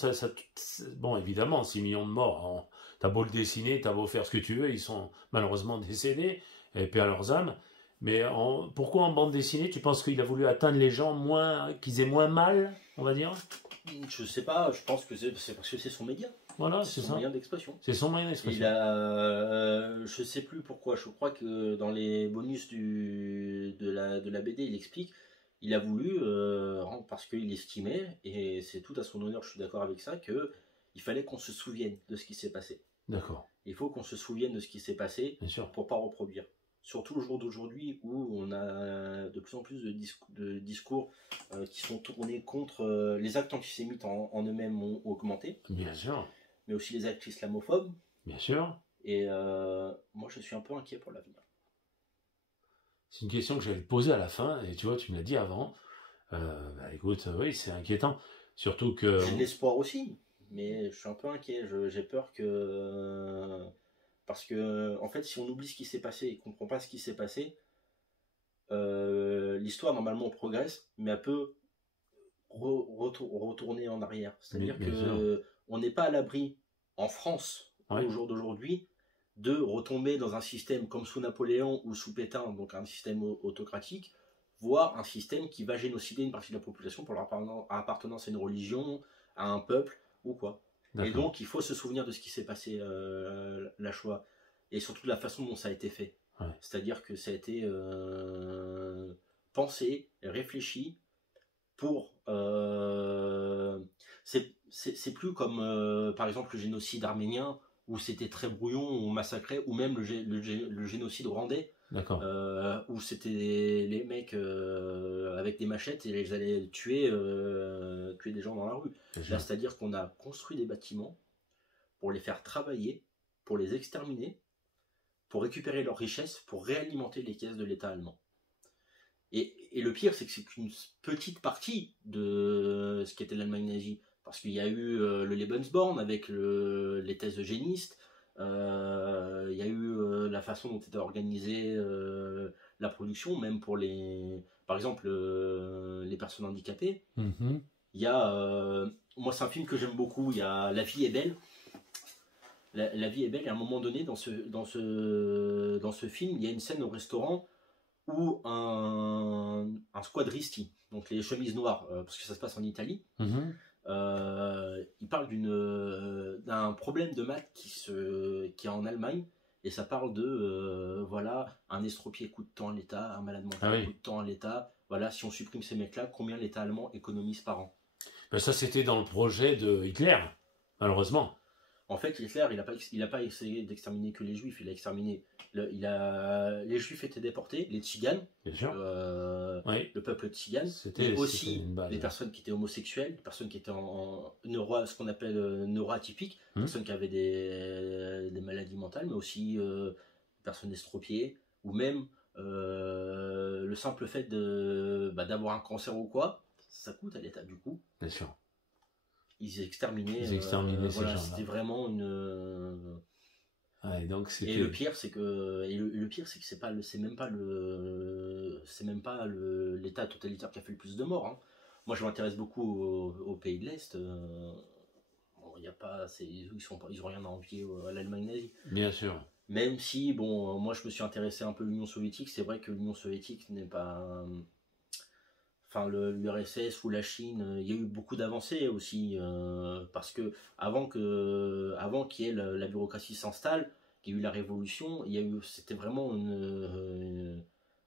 bon, évidemment, 6 millions de morts, t'as beau le dessiner, t'as beau faire ce que tu veux, ils sont malheureusement décédés, et paix à leurs âmes. Mais pourquoi en bande dessinée, tu penses qu'il a voulu atteindre les gens qu'ils aient moins mal, on va dire? Je sais pas, je pense que c'est parce que c'est son média. Voilà, c'est son moyen d'expression. C'est son moyen d'expression. Je sais plus pourquoi, je crois que dans les bonus de la BD, il explique, il a voulu, parce qu'il estimait, et c'est tout à son honneur, je suis d'accord avec ça, qu'il fallait qu'on se souvienne de ce qui s'est passé. D'accord. Il faut qu'on se souvienne de ce qui s'est passé pour pas reproduire. Surtout le jour d'aujourd'hui où on a de plus en plus de discours qui sont tournés contre les actes antisémites en eux-mêmes ont augmenté. Bien sûr. Mais aussi les actes islamophobes. Bien sûr. Et moi, je suis un peu inquiet pour l'avenir. C'est une question que j'allais te poser à la fin, et tu vois, tu me l'as dit avant. Écoute, oui, c'est inquiétant. Surtout que... J'ai de l'espoir aussi, mais je suis un peu inquiet. J'ai peur que... Parce que, en fait, si on oublie ce qui s'est passé et qu'on ne comprend pas ce qui s'est passé, l'histoire, normalement, progresse, mais elle peut retourner en arrière. C'est-à-dire qu'on n'est pas à l'abri, en France, au jour d'aujourd'hui, de retomber dans un système comme sous Napoléon ou sous Pétain, donc un système autocratique, voire un système qui va génocider une partie de la population pour leur appartenance à une religion, à un peuple, ou quoi. Et donc, il faut se souvenir de ce qui s'est passé, la Shoah, et surtout de la façon dont ça a été fait. Ouais. C'est-à-dire que ça a été pensé, réfléchi, pour... c'est plus comme, par exemple, le génocide arménien, où c'était très brouillon, où on massacrait, ou même le génocide rwandais, où c'était les mecs avec des machettes et ils allaient tuer des gens dans la rue. Là, c'est-à-dire qu'on a construit des bâtiments pour les faire travailler, pour les exterminer, pour récupérer leurs richesses, pour réalimenter les caisses de l'État allemand. Et le pire, c'est que c'est qu'une petite partie de ce qu'était l'Allemagne nazie. Parce qu'il y a eu le Lebensborn avec les thèses eugénistes, il y a eu la façon dont était organisée la production, même pour par exemple les personnes handicapées. Il y a, moi c'est un film que j'aime beaucoup, il y a La vie est belle. La vie est belle, et à un moment donné dans ce film, il y a une scène au restaurant où un squadristi, donc les chemises noires, parce que ça se passe en Italie, il parle d'un problème de maths qui est en Allemagne, et ça parle de voilà, un estropié coûte tant à l'État, un malade mental coûte tant à l'État, voilà, si on supprime ces mecs là, combien l'État allemand économise par an. Ben ça c'était dans le projet de Hitler, malheureusement. En fait, Hitler, il n'a pas essayé d'exterminer que les Juifs, il a exterminé. Les Juifs étaient déportés, les Tziganes, le peuple tzigane, et aussi les personnes qui étaient homosexuelles, les personnes qui étaient ce qu'on appelle neuroatypiques, personnes qui avaient des maladies mentales, mais aussi personne estropiée, ou même le simple fait d'avoir un cancer ou quoi, ça coûte à l'État du coup. Bien sûr. Ils exterminaient ces gens-là. C'était vraiment une... Ouais, donc et le pire c'est que c'est même pas l'État totalitaire qui a fait le plus de morts, hein. Moi je m'intéresse beaucoup aux pays de l'Est. Il y a pas, ils ont rien à envier à l'Allemagne nazie. Bien sûr. Même si, bon, moi je me suis intéressé un peu à l'Union soviétique, c'est vrai que l'Union soviétique n'est pas... Enfin, l'URSS ou la Chine, il y a eu beaucoup d'avancées aussi, parce que avant qu'il y ait la bureaucratie s'installe, qu'il y ait eu la révolution, c'était vraiment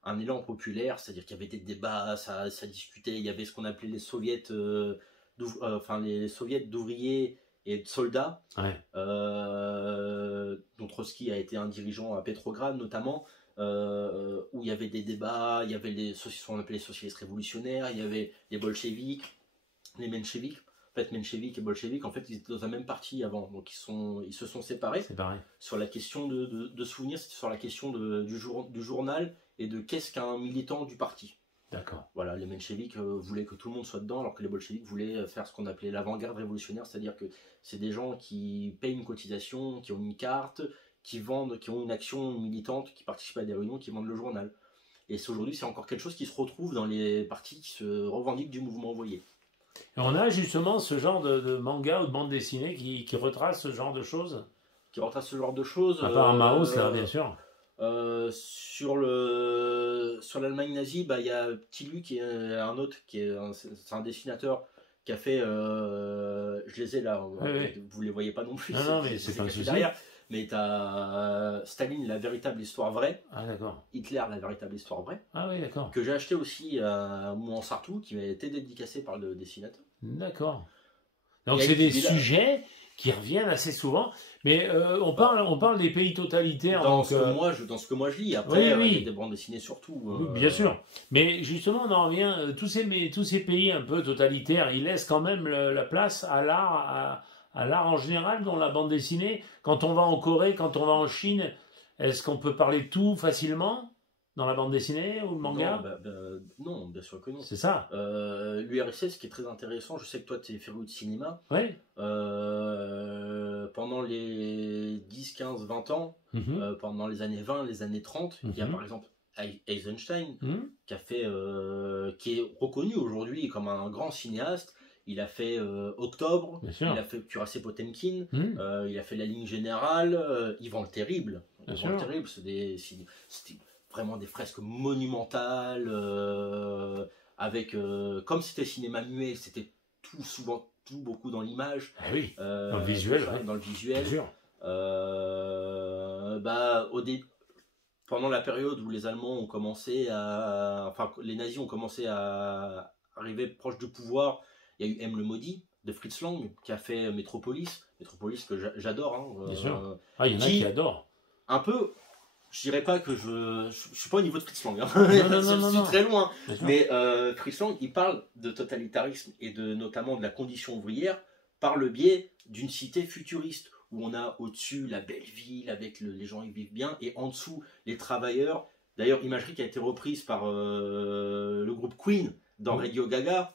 un élan populaire, c'est-à-dire qu'il y avait des débats, ça discutait, il y avait ce qu'on appelait les soviets, les soviets d'ouvriers et de soldats, ouais. dont Trotsky a été un dirigeant à Petrograd notamment, où il y avait des débats, il y avait ce qu'on appelait les socialistes révolutionnaires, il y avait les bolcheviks, les mencheviks. En fait, mencheviks et bolcheviks, en fait, ils étaient dans un même parti avant, donc ils se sont séparés. C'est pareil. Sur la question de souvenirs, c'était sur la question du journal et de qu'est-ce qu'un militant du parti. D'accord. Voilà, les mencheviks voulaient que tout le monde soit dedans, alors que les bolcheviks voulaient faire ce qu'on appelait l'avant-garde révolutionnaire, c'est-à-dire que c'est des gens qui payent une cotisation, qui ont une carte, qui ont une action militante, qui participent à des réunions, qui vendent le journal. Et aujourd'hui, c'est encore quelque chose qui se retrouve dans les partis qui se revendiquent du mouvement ouvrier. Et on a justement ce genre de manga ou de bande dessinée qui retrace ce genre de choses. Qui retrace ce genre de choses. À part Maus, là, bien sûr. Sur l'Allemagne nazie, il y a Petit Lu qui est un autre, c'est un dessinateur qui a fait, je les ai là, vous les voyez pas non plus. Non, mais c'est pas un souci. Derrière. Mais tu as Staline, la véritable histoire vraie. Ah, d'accord. Hitler, la véritable histoire vraie. Ah, oui, d'accord. Que j'ai acheté aussi à Mouansartou, qui m'a été dédicacé par le dessinateur. D'accord. Donc, c'est des sujets qui reviennent assez souvent. Mais on parle des pays totalitaires. Dans ce que moi je lis. Après, oui. il y a des bandes dessinées surtout. Oui, bien sûr. Mais justement, on en revient. Tous ces pays un peu totalitaires, ils laissent quand même la place à l'art, à l'art en général, dans la bande dessinée. Quand on va en Corée, quand on va en Chine, est-ce qu'on peut parler de tout facilement dans la bande dessinée ou le manga? Non, bien sûr que non. C'est ça. L'URSS, ce qui est très intéressant, je sais que toi tu es féru de cinéma. Oui. Pendant les 10, 15, 20 ans, pendant les années 20, les années 30, il y a par exemple Eisenstein qui est reconnu aujourd'hui comme un grand cinéaste. Il a fait Octobre, il a fait Cuirassé Potemkin, il a fait La Ligne Générale, Ivan le Terrible. Ivan le Terrible, c'était vraiment des fresques monumentales, avec, comme c'était cinéma muet, c'était beaucoup dans l'image. Ah oui, dans le visuel. Dans le visuel. Bien sûr. Pendant la période où les Allemands ont commencé les nazis ont commencé à arriver proche du pouvoir, il y a eu M le Maudit de Fritz Lang qui a fait Metropolis que j'adore. Hein, bien sûr. Il y en a qui adorent. Un peu, je dirais pas que je suis pas au niveau de Fritz Lang. Hein. Non, je suis très loin. Mais Fritz Lang, il parle de totalitarisme et notamment de la condition ouvrière par le biais d'une cité futuriste où on a au-dessus la belle ville avec les gens qui vivent bien et en dessous les travailleurs. D'ailleurs, imagerie qui a été reprise par le groupe Queen dans Radio Gaga.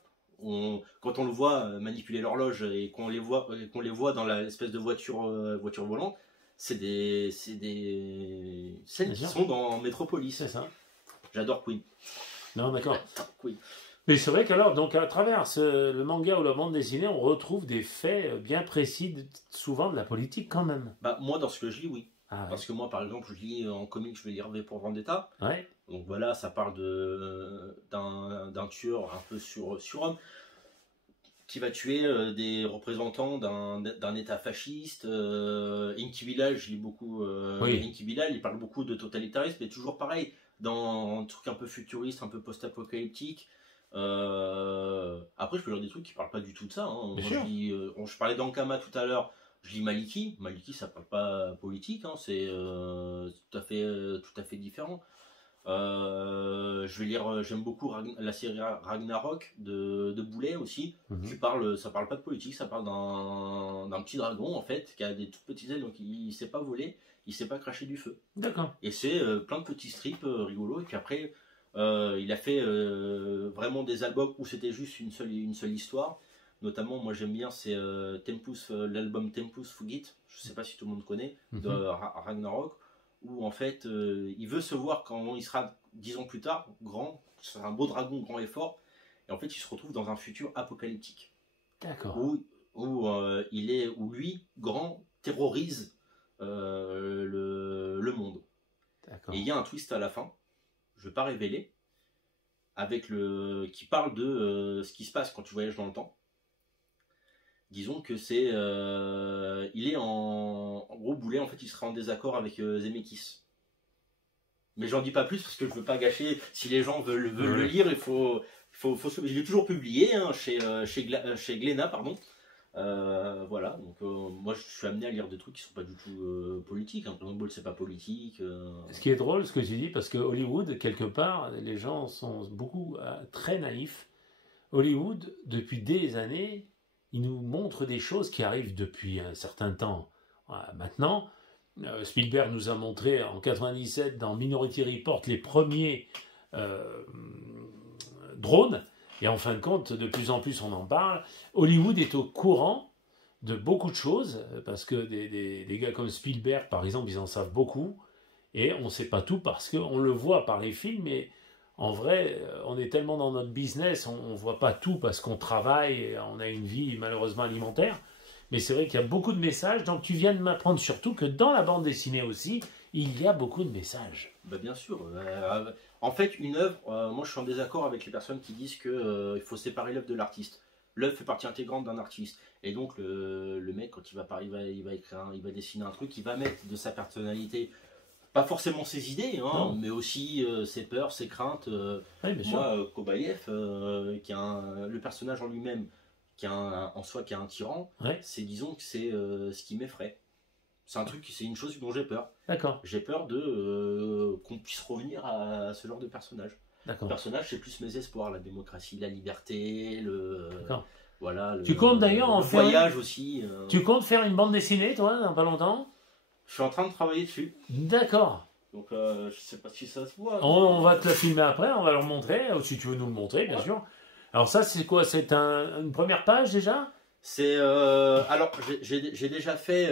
Quand on le voit manipuler l'horloge et qu'on les voit dans l'espèce de voiture volante, c'est des scènes qui sont dans Metropolis. C'est ça. J'adore Queen. Non, d'accord. Queen. Mais c'est vrai qu'alors, donc à travers le manga ou la bande dessinée, on retrouve des faits bien précis, souvent de la politique quand même. Moi, dans ce que je lis, oui. Ah, ouais. Parce que moi, par exemple, je lis en comics, je vais lire V pour Vendetta. Ouais. Donc voilà, ça parle d'un tueur un peu surhomme qui va tuer des représentants d'un État fasciste. Inky Bilal, je lis beaucoup. Inky Bilal, il parle beaucoup de totalitarisme, mais toujours pareil, dans un truc un peu futuriste, un peu post-apocalyptique. Après, je peux lire des trucs qui parlent pas du tout de ça. Hein. Moi, je parlais d'Ankama tout à l'heure. Je lis Maliki. Maliki, ça parle pas politique. Hein. C'est tout à fait différent. Je vais lire, j'aime beaucoup la série Ragnarok de Boulet aussi, ça parle pas de politique, ça parle d'un petit dragon en fait, qui a des toutes petites ailes, donc il sait pas voler, il sait pas cracher du feu. D'accord. Et c'est plein de petits strips rigolos, et puis après, il a fait vraiment des albums où c'était juste une seule histoire. Notamment, moi j'aime bien, c'est l'album Tempus Fugit, je sais pas si tout le monde connaît, de Ragnarok, où en fait il veut se voir quand il sera 10 ans plus tard, grand, ce sera un beau dragon grand et fort, et en fait il se retrouve dans un futur apocalyptique. D'accord. Où lui, grand, terrorise le monde. Et il y a un twist à la fin, je ne vais pas révéler, qui parle de ce qui se passe quand tu voyages dans le temps. Disons que c'est, il est en gros Boulet, en fait, il sera en désaccord avec Zemeckis. Mais j'en dis pas plus parce que je veux pas gâcher. Si les gens veulent le lire, il faut je l'ai toujours publié hein, chez Glénat, pardon. Voilà, donc moi je suis amené à lire des trucs qui sont pas du tout politiques. Hein. Dragon Ball c'est pas politique. Ce qui est drôle, ce que tu dis, parce que Hollywood, quelque part, les gens sont beaucoup très naïfs. Hollywood, depuis des années, il nous montre des choses qui arrivent depuis un certain temps. Maintenant, Spielberg nous a montré en 97 dans Minority Report les premiers drones. Et en fin de compte, de plus en plus on en parle. Hollywood est au courant de beaucoup de choses, parce que des gars comme Spielberg, par exemple, ils en savent beaucoup. Et on ne sait pas tout parce qu'on le voit par les films, mais en vrai, on est tellement dans notre business, on ne voit pas tout parce qu'on travaille, et on a une vie malheureusement alimentaire. Mais c'est vrai qu'il y a beaucoup de messages. Donc tu viens de m'apprendre surtout que dans la bande dessinée aussi, il y a beaucoup de messages. Bah bien sûr. En fait, une œuvre, moi je suis en désaccord avec les personnes qui disent qu'il faut séparer l'œuvre de l'artiste. L'œuvre fait partie intégrante d'un artiste. Et donc le mec, quand il va écrire, il va dessiner un truc, il va mettre de sa personnalité. Pas forcément ses idées, hein, mais aussi ses peurs, ses craintes. Oui, bien sûr. Kobayev, qui a le personnage en lui-même, en soi qui est un tyran, c'est disons que c'est ce qui m'effraie. C'est une chose dont j'ai peur. D'accord. J'ai peur qu'on puisse revenir à ce genre de personnage. D'accord. Le personnage, c'est plus mes espoirs, la démocratie, la liberté, voilà. Tu comptes d'ailleurs en faire voyage aussi. Tu comptes faire une bande dessinée, toi, dans pas longtemps? Je suis en train de travailler dessus. D'accord. Donc je sais pas si ça se voit. On va te le filmer après, on va le montrer, si tu veux nous le montrer, bien sûr. Alors ça, c'est quoi? C'est une première page déjà? C'est alors j'ai déjà fait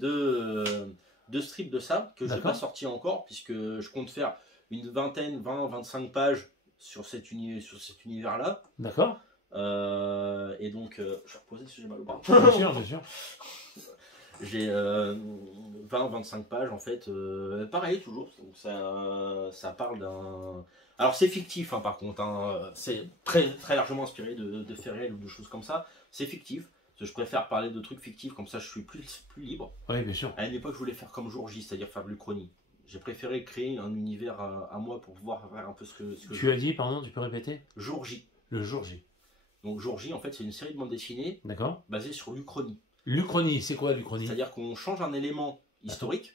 deux strips de ça que je n'ai pas sorti encore puisque je compte faire une vingtaine, 20-25 pages sur cet univers là. D'accord. Et donc je vais reposer parce que j'ai mal au bras. Bien sûr, bien sûr. J'ai 20-25 pages en fait, pareil toujours, donc ça parle d'un... Alors c'est fictif hein, par contre, hein, c'est très largement inspiré de faits réels ou de choses comme ça, c'est fictif, parce que je préfère parler de trucs fictifs, comme ça je suis plus libre. Oui bien sûr. À une époque je voulais faire comme Jour J, c'est-à-dire faire de l'Uchronie. J'ai préféré créer un univers à moi pour pouvoir faire un peu ce que tu as dit, pardon, tu peux répéter? Jour J. Le Jour J. Donc Jour J en fait c'est une série de bandes dessinées basée sur l'Uchronie. L'Uchronie, c'est quoi l'Uchronie? C'est-à-dire qu'on change un élément historique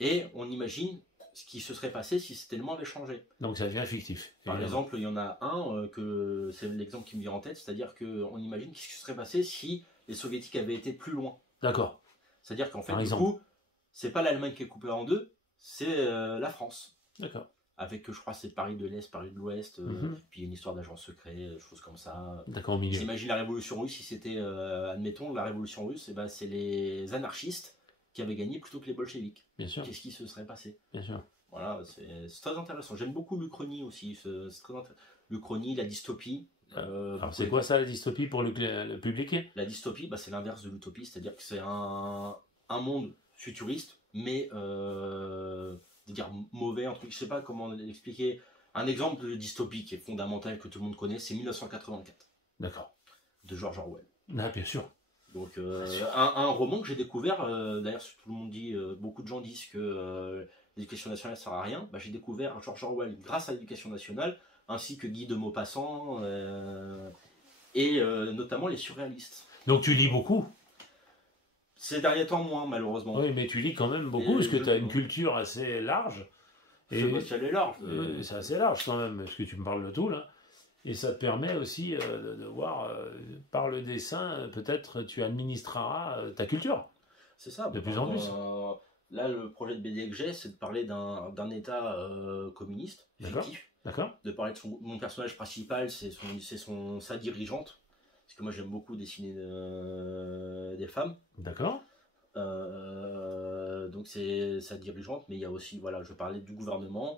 et on imagine ce qui se serait passé si cet élément avait changé. Donc ça devient fictif. Par exemple, il y en a un, que c'est l'exemple qui me vient en tête, c'est-à-dire qu'on imagine ce qui se serait passé si les soviétiques avaient été plus loin. D'accord. C'est-à-dire qu'en fait, du coup, c'est pas l'Allemagne qui est coupée en deux, c'est la France. D'accord. Avec, je crois, c'est Paris de l'Est, Paris de l'Ouest, puis une histoire d'agents secrets, choses comme ça. D'accord, au milieu. J'imagine la révolution russe, si c'était, admettons, la révolution russe, c'est les anarchistes qui avaient gagné plutôt que les bolcheviks. Bien sûr. Qu'est-ce qui se serait passé? Bien sûr. Voilà, c'est très intéressant. J'aime beaucoup l'Uchronie aussi. L'Uchronie, la dystopie. Alors c'est quoi ça, la dystopie pour le public? La dystopie, c'est l'inverse de l'utopie, c'est-à-dire que c'est un monde futuriste, mais dire mauvais, un truc, je sais pas comment l'expliquer. Un exemple de dystopie qui est fondamental, que tout le monde connaît, c'est 1984. D'accord. De George Orwell. Ah, bien sûr. Donc un roman que j'ai découvert, d'ailleurs tout le monde dit, beaucoup de gens disent que l'éducation nationale ne sert à rien, j'ai découvert George Orwell grâce à l'éducation nationale, ainsi que Guy de Maupassant, et notamment les surréalistes. Donc tu lis beaucoup? Ces derniers temps moins malheureusement. Oui mais tu lis quand même beaucoup, parce que tu as une culture assez large. C'est assez large quand même, parce que tu me parles de tout là. Et ça te permet aussi de voir, par le dessin, peut-être tu administreras ta culture. C'est ça. De plus en plus. Là, le projet de BD que j'ai, c'est de parler d'un État communiste, fictif. D'accord. De parler de mon personnage principal, c'est sa dirigeante. Parce que moi, j'aime beaucoup dessiner des femmes. D'accord. Donc, c'est sa dirigeante, mais il y a aussi, voilà, je parlais du gouvernement,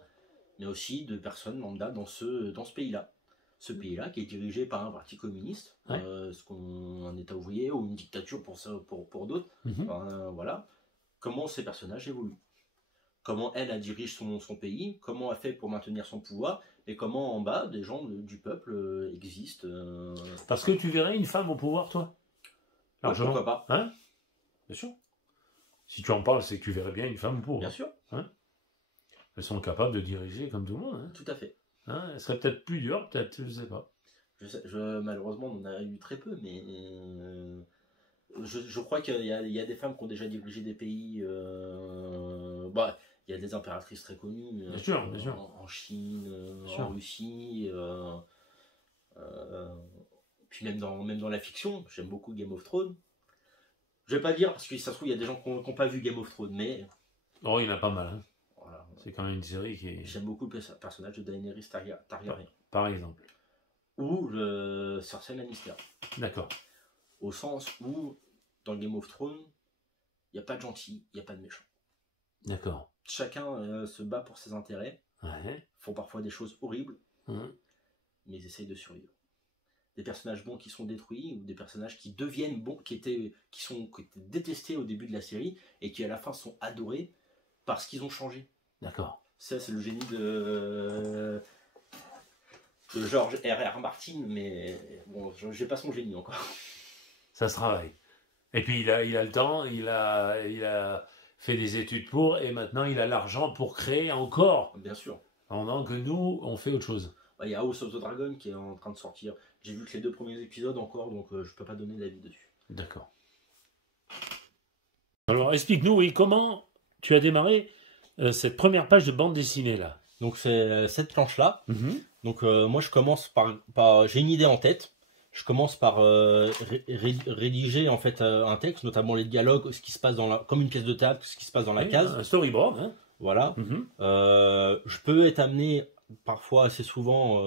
mais aussi de personnes lambda dans ce pays-là. Ce pays-là qui est dirigé par un parti communiste, ouais. Un État ouvrier ou une dictature pour d'autres. Voilà. Comment ces personnages évoluent, comment elle dirige son pays, comment elle fait pour maintenir son pouvoir, et comment en bas des gens du peuple existent. Parce que tu verrais une femme au pouvoir, toi? Ouais, pourquoi pas? Hein? Bien sûr. Si tu en parles, c'est que tu verrais bien une femme au pouvoir. Bien sûr. Hein? Elles sont capables de diriger comme tout le monde. Hein? Tout à fait. Hein? Elles seraient peut-être plus dures, peut-être, je sais pas. Malheureusement, on en a eu très peu, mais je crois qu'il y a des femmes qui ont déjà dirigé des pays. Il y a des impératrices très connues. Bien sûr. En Chine, en Russie. Puis même dans la fiction, j'aime beaucoup Game of Thrones. Je vais pas dire, parce que ça se trouve, il y a des gens qui n'ont pas vu Game of Thrones, mais. Oh, il y en a pas mal. Hein. Voilà. C'est quand même une série qui est. J'aime beaucoup le personnage de Daenerys Targaryen. Par exemple. Ou le Cersei Lannister. D'accord. Au sens où, dans Game of Thrones, il n'y a pas de gentil, il n'y a pas de méchant. D'accord. Chacun se bat pour ses intérêts, font parfois des choses horribles, mais ils essayent de survivre. Des personnages bons qui sont détruits, ou des personnages qui deviennent bons, qui étaient détestés au début de la série, et qui à la fin sont adorés parce qu'ils ont changé. D'accord. Ça, c'est le génie de George R.R. Martin, mais bon, j'ai pas son génie encore. Ça se travaille. Et puis il a le temps, il a fait des études pour, et maintenant il a l'argent pour créer encore. Bien sûr. Pendant que nous, on fait autre chose. Il y a House of the Dragon qui est en train de sortir. J'ai vu que les 2 premiers épisodes encore, donc je peux pas donner d'avis dessus. D'accord. Alors explique-nous, oui, comment tu as démarré cette première page de bande dessinée là. Donc c'est cette planche-là. Donc moi je commence par j'ai une idée en tête. Je commence par rédiger en fait un texte, notamment les dialogues, ce qui se passe comme une pièce de théâtre, ce qui se passe dans la case. Un storyboard. Hein. Voilà. Je peux être amené parfois assez souvent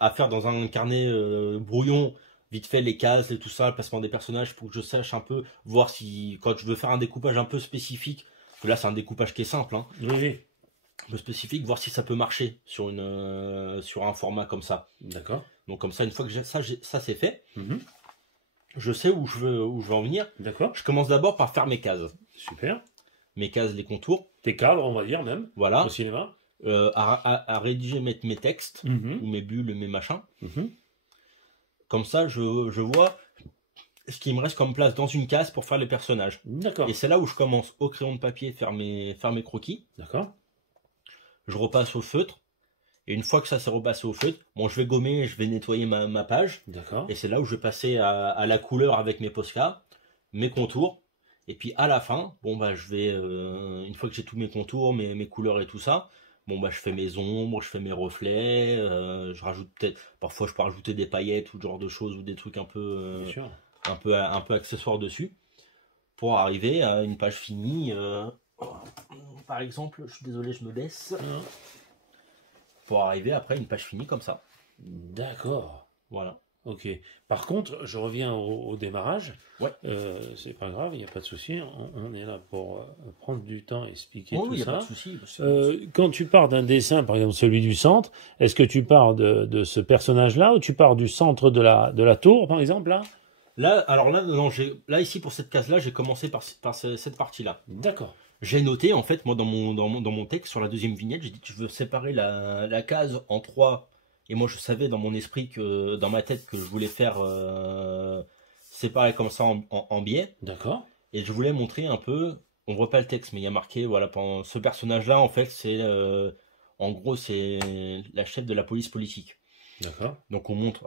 à faire dans un carnet brouillon vite fait les cases et tout ça, le placement des personnages pour que je sache un peu, voir si quand je veux faire un découpage un peu spécifique, parce que là c'est un découpage qui est simple, hein, oui. un peu spécifique, voir si ça peut marcher sur un format comme ça. D'accord. Donc comme ça, une fois que ça c'est fait, je sais où je veux en venir. D'accord. Je commence d'abord par faire mes cases. Super. Mes cases, les contours. Tes cadres, on va dire même. Voilà. Au cinéma. À rédiger mes textes, ou mes bulles, mes machins. Comme ça, je vois ce qui me reste comme place dans une case pour faire les personnages. D'accord. Et c'est là où je commence au crayon de papier faire mes croquis. D'accord. Je repasse au feutre. Et une fois que ça s'est repassé au feutre, bon, je vais gommer, je vais nettoyer ma page. D'accord. Et c'est là où je vais passer à la couleur avec mes Posca, mes contours. Et puis à la fin, bon bah je vais, une fois que j'ai tous mes contours, mes couleurs et tout ça, bon bah je fais mes ombres, je fais mes reflets, je rajoute parfois je peux rajouter des paillettes ou ce genre de choses ou des trucs un peu accessoires dessus, pour arriver à une page finie. Par exemple, je suis désolé, je me baisse. Pour arriver après à une page finie comme ça. D'accord. Voilà. Ok. Par contre, je reviens au démarrage. Ouais. C'est pas grave, il n'y a pas de souci. On est là pour prendre du temps et expliquer tout oui, ça. Il n'y a pas de souci. Quand tu pars d'un dessin, par exemple celui du centre, est-ce que tu pars de ce personnage-là ou tu pars du centre de la tour, par exemple, là? Là, ici, pour cette case-là, j'ai commencé par cette partie-là. D'accord. J'ai noté, en fait, moi, dans mon texte, sur la deuxième vignette, j'ai dit que je veux séparer la case en 3. Et moi, je savais dans mon esprit, dans ma tête, que je voulais faire séparer comme ça en biais. D'accord. Et je voulais montrer un peu, on voit pas le texte, mais il y a marqué, voilà, ce personnage-là, en fait, c'est, en gros, c'est la chef de la police politique. D'accord. Donc, on montre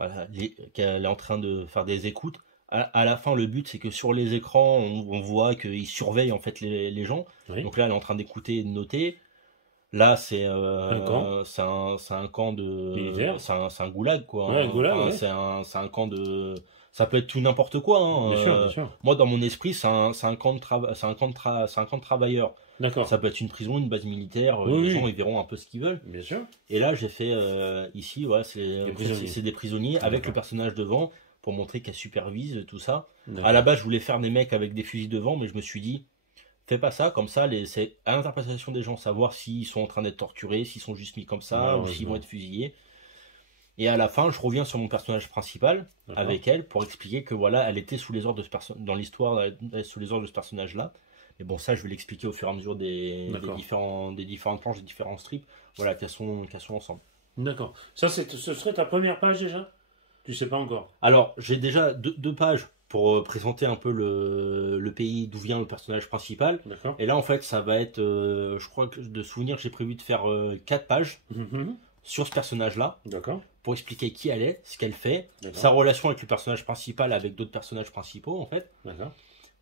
qu'elle est en train de faire des écoutes. À la fin, le but, c'est que sur les écrans, on voit qu'ils surveillent en fait les gens. Oui. Donc là, elle est en train d'écouter et de noter. Là, c'est un camp de militaire. C'est un goulag, quoi. Ouais, un goulag, ouais. C'est un camp de. Ça peut être tout n'importe quoi. Hein. Bien sûr. Moi, dans mon esprit, c'est un camp de travailleurs. D'accord. Ça peut être une prison, une base militaire. Oui, les gens, ils verront un peu ce qu'ils veulent. Bien sûr. Et là, j'ai fait ici, ouais, c'est des prisonniers avec le personnage devant pour montrer qu'elle supervise tout ça. À la base, je voulais faire des mecs avec des fusils devant, mais je me suis dit, fais pas ça, comme ça, c'est à l'interprétation des gens, savoir s'ils sont en train d'être torturés, s'ils sont juste mis comme ça, ou s'ils vont être fusillés. Et à la fin, je reviens sur mon personnage principal avec elle pour expliquer que voilà, elle était sous les ordres de dans l'histoire, sous les ordres de ce personnage-là. Mais bon, ça, je vais l'expliquer au fur et à mesure des différentes planches, des différents strips, voilà, qu'elles sont ensemble. D'accord. Ça, ce serait ta première page déjà? Tu sais pas encore? Alors, j'ai déjà deux pages pour présenter un peu le pays d'où vient le personnage principal. D'accord. Et là, en fait, ça va être, je crois que de souvenir, j'ai prévu de faire 4 pages sur ce personnage-là. D'accord. Pour expliquer qui elle est, ce qu'elle fait, sa relation avec le personnage principal, avec d'autres personnages principaux, en fait. D'accord.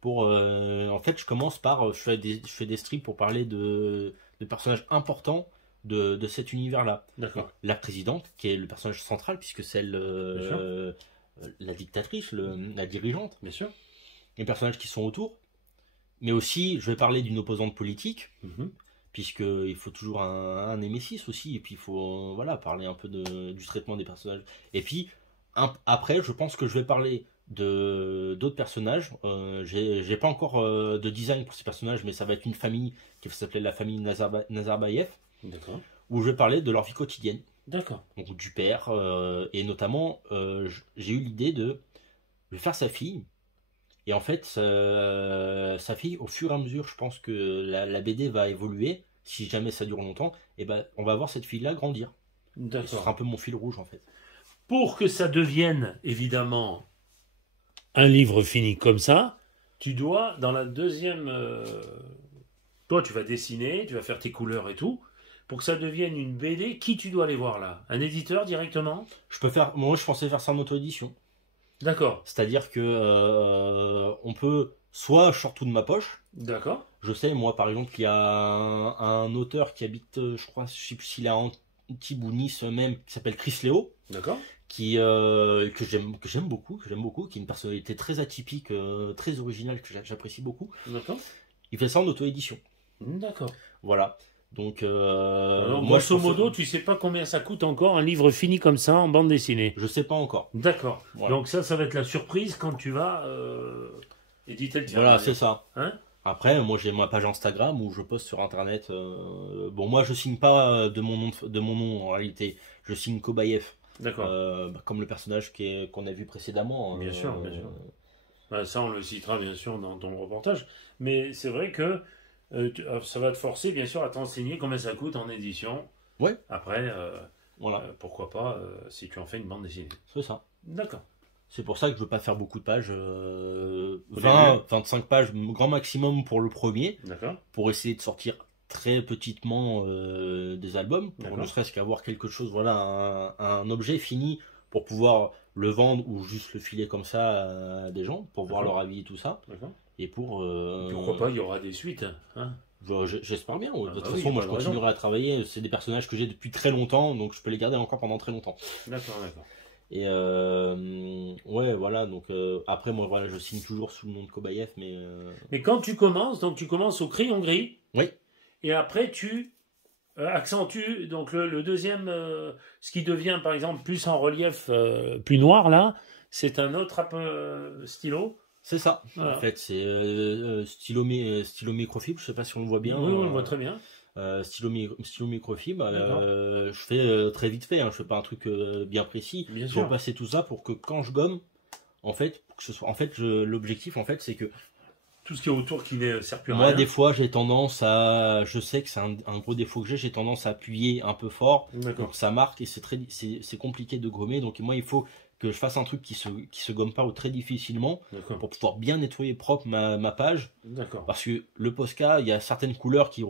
En fait, je commence par, je fais des strips pour parler de personnages importants de cet univers-là. D'accord. La présidente, qui est le personnage central, puisque c'est la dictatrice, la dirigeante. Bien sûr. Les personnages qui sont autour. Mais aussi, je vais parler d'une opposante politique, puisqu'il faut toujours un némésis aussi, et puis il faut parler un peu du traitement des personnages. Et puis, après, je pense que je vais parler d'autres personnages. J'ai pas encore de design pour ces personnages, mais ça va être une famille qui va s'appeler la famille Nazarbayev. D'accord. Où je vais parler de leur vie quotidienne. D'accord. Donc du père, et notamment, j'ai eu l'idée de faire sa fille. Et en fait, sa fille, au fur et à mesure, je pense que la BD va évoluer, si jamais ça dure longtemps, et ben, on va voir cette fille-là grandir. D'accord. Et ce sera un peu mon fil rouge, en fait. Pour que ça devienne, évidemment, un livre fini comme ça, tu dois, dans la deuxième... Toi, tu vas dessiner, tu vas faire tes couleurs et tout. Pour que ça devienne une BD, qui tu dois aller voir là? Un éditeur directement? Moi, je pensais faire ça en auto-édition. D'accord. C'est-à-dire que on peut soit je sors tout de ma poche. D'accord. Je sais, moi par exemple, qu'il y a un auteur qui habite, je crois, je sais plus s'il est à Antibes ou Nice même, qui s'appelle Chris Léo. D'accord. Que j'aime beaucoup, qui est une personnalité très atypique, très originale, que j'apprécie beaucoup. D'accord. Il fait ça en auto-édition. D'accord. Voilà. Donc, alors, moi, grosso modo, tu sais pas combien ça coûte encore un livre fini comme ça en bande dessinée? Je sais pas encore. D'accord. Voilà. Donc ça va être la surprise quand tu vas éditer le tien. Voilà, c'est ça. Hein? Après, moi, j'ai ma page Instagram où je poste sur Internet. Bon, moi, je signe pas de mon nom en réalité. Je signe Kobayev. D'accord. Comme le personnage qu'on a vu précédemment. Bien sûr, bien sûr. Bah, ça, on le citera bien sûr dans ton reportage. Mais c'est vrai que ça va te forcer, bien sûr, à t'enseigner combien ça coûte en édition. Ouais. Après, voilà. Pourquoi pas si tu en fais une bande dessinée. C'est ça. D'accord. C'est pour ça que je veux pas faire beaucoup de pages. 25 pages, grand maximum pour le premier. D'accord. Pour essayer de sortir très petitement des albums. Pour ne serait-ce qu'avoir quelque chose, un objet fini pour pouvoir le vendre ou juste le filer comme ça à des gens, pour voir leur avis et tout ça. D'accord. Et pourquoi pas, il y aura des suites. Hein, j'espère bien. De toute façon, moi je continuerai à travailler. C'est des personnages que j'ai depuis très longtemps, donc je peux les garder encore pendant très longtemps. D'accord. Et ouais, voilà. Donc après, moi, voilà, je signe toujours sous le nom de Kobayev, mais. Mais quand tu commences, donc tu commences au crayon gris. Oui. Et après, tu accentues donc le deuxième, ce qui devient par exemple plus en relief, plus noir là, c'est un autre stylo. C'est ça. Voilà. En fait, c'est stylo microfibre. Je sais pas si on le voit bien. Oui, on le voit très bien. Stylo microfibre. Je fais très vite fait. Je fais pas un truc bien précis. Bien je sûr. vais passer tout ça pour que quand je gomme, en fait, pour que ce soit, l'objectif, en fait, c'est que tout ce qui est autour qui ne sert plus à rien. Moi, des fois, j'ai tendance à, je sais que c'est un gros défaut que j'ai tendance à appuyer un peu fort. Donc ça marque et c'est compliqué de gommer. Donc moi, il faut que je fasse un truc qui se gomme pas ou très difficilement pour pouvoir bien nettoyer propre ma page. Parce que le Posca, il y a certaines couleurs qui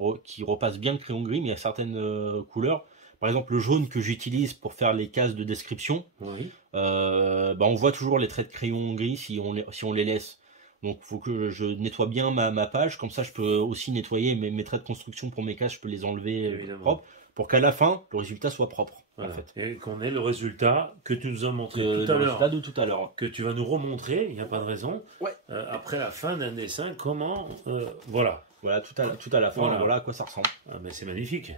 repassent bien le crayon gris, mais il y a certaines couleurs. Par exemple, le jaune que j'utilise pour faire les cases de description, on voit toujours les traits de crayon gris si on les laisse Donc, il faut que je nettoie bien ma page. Comme ça, je peux aussi nettoyer mes traits de construction pour mes cases. Je peux les enlever propres pour qu'à la fin, le résultat soit propre. Voilà. En fait. Et qu'on ait le résultat que tu nous as montré tout à l'heure. Que tu vas nous remontrer, il n'y a pas de raison. Ouais. Après la fin d'un dessin, comment... voilà. Voilà, tout à la fin, voilà à quoi ça ressemble. Ah, mais c'est magnifique.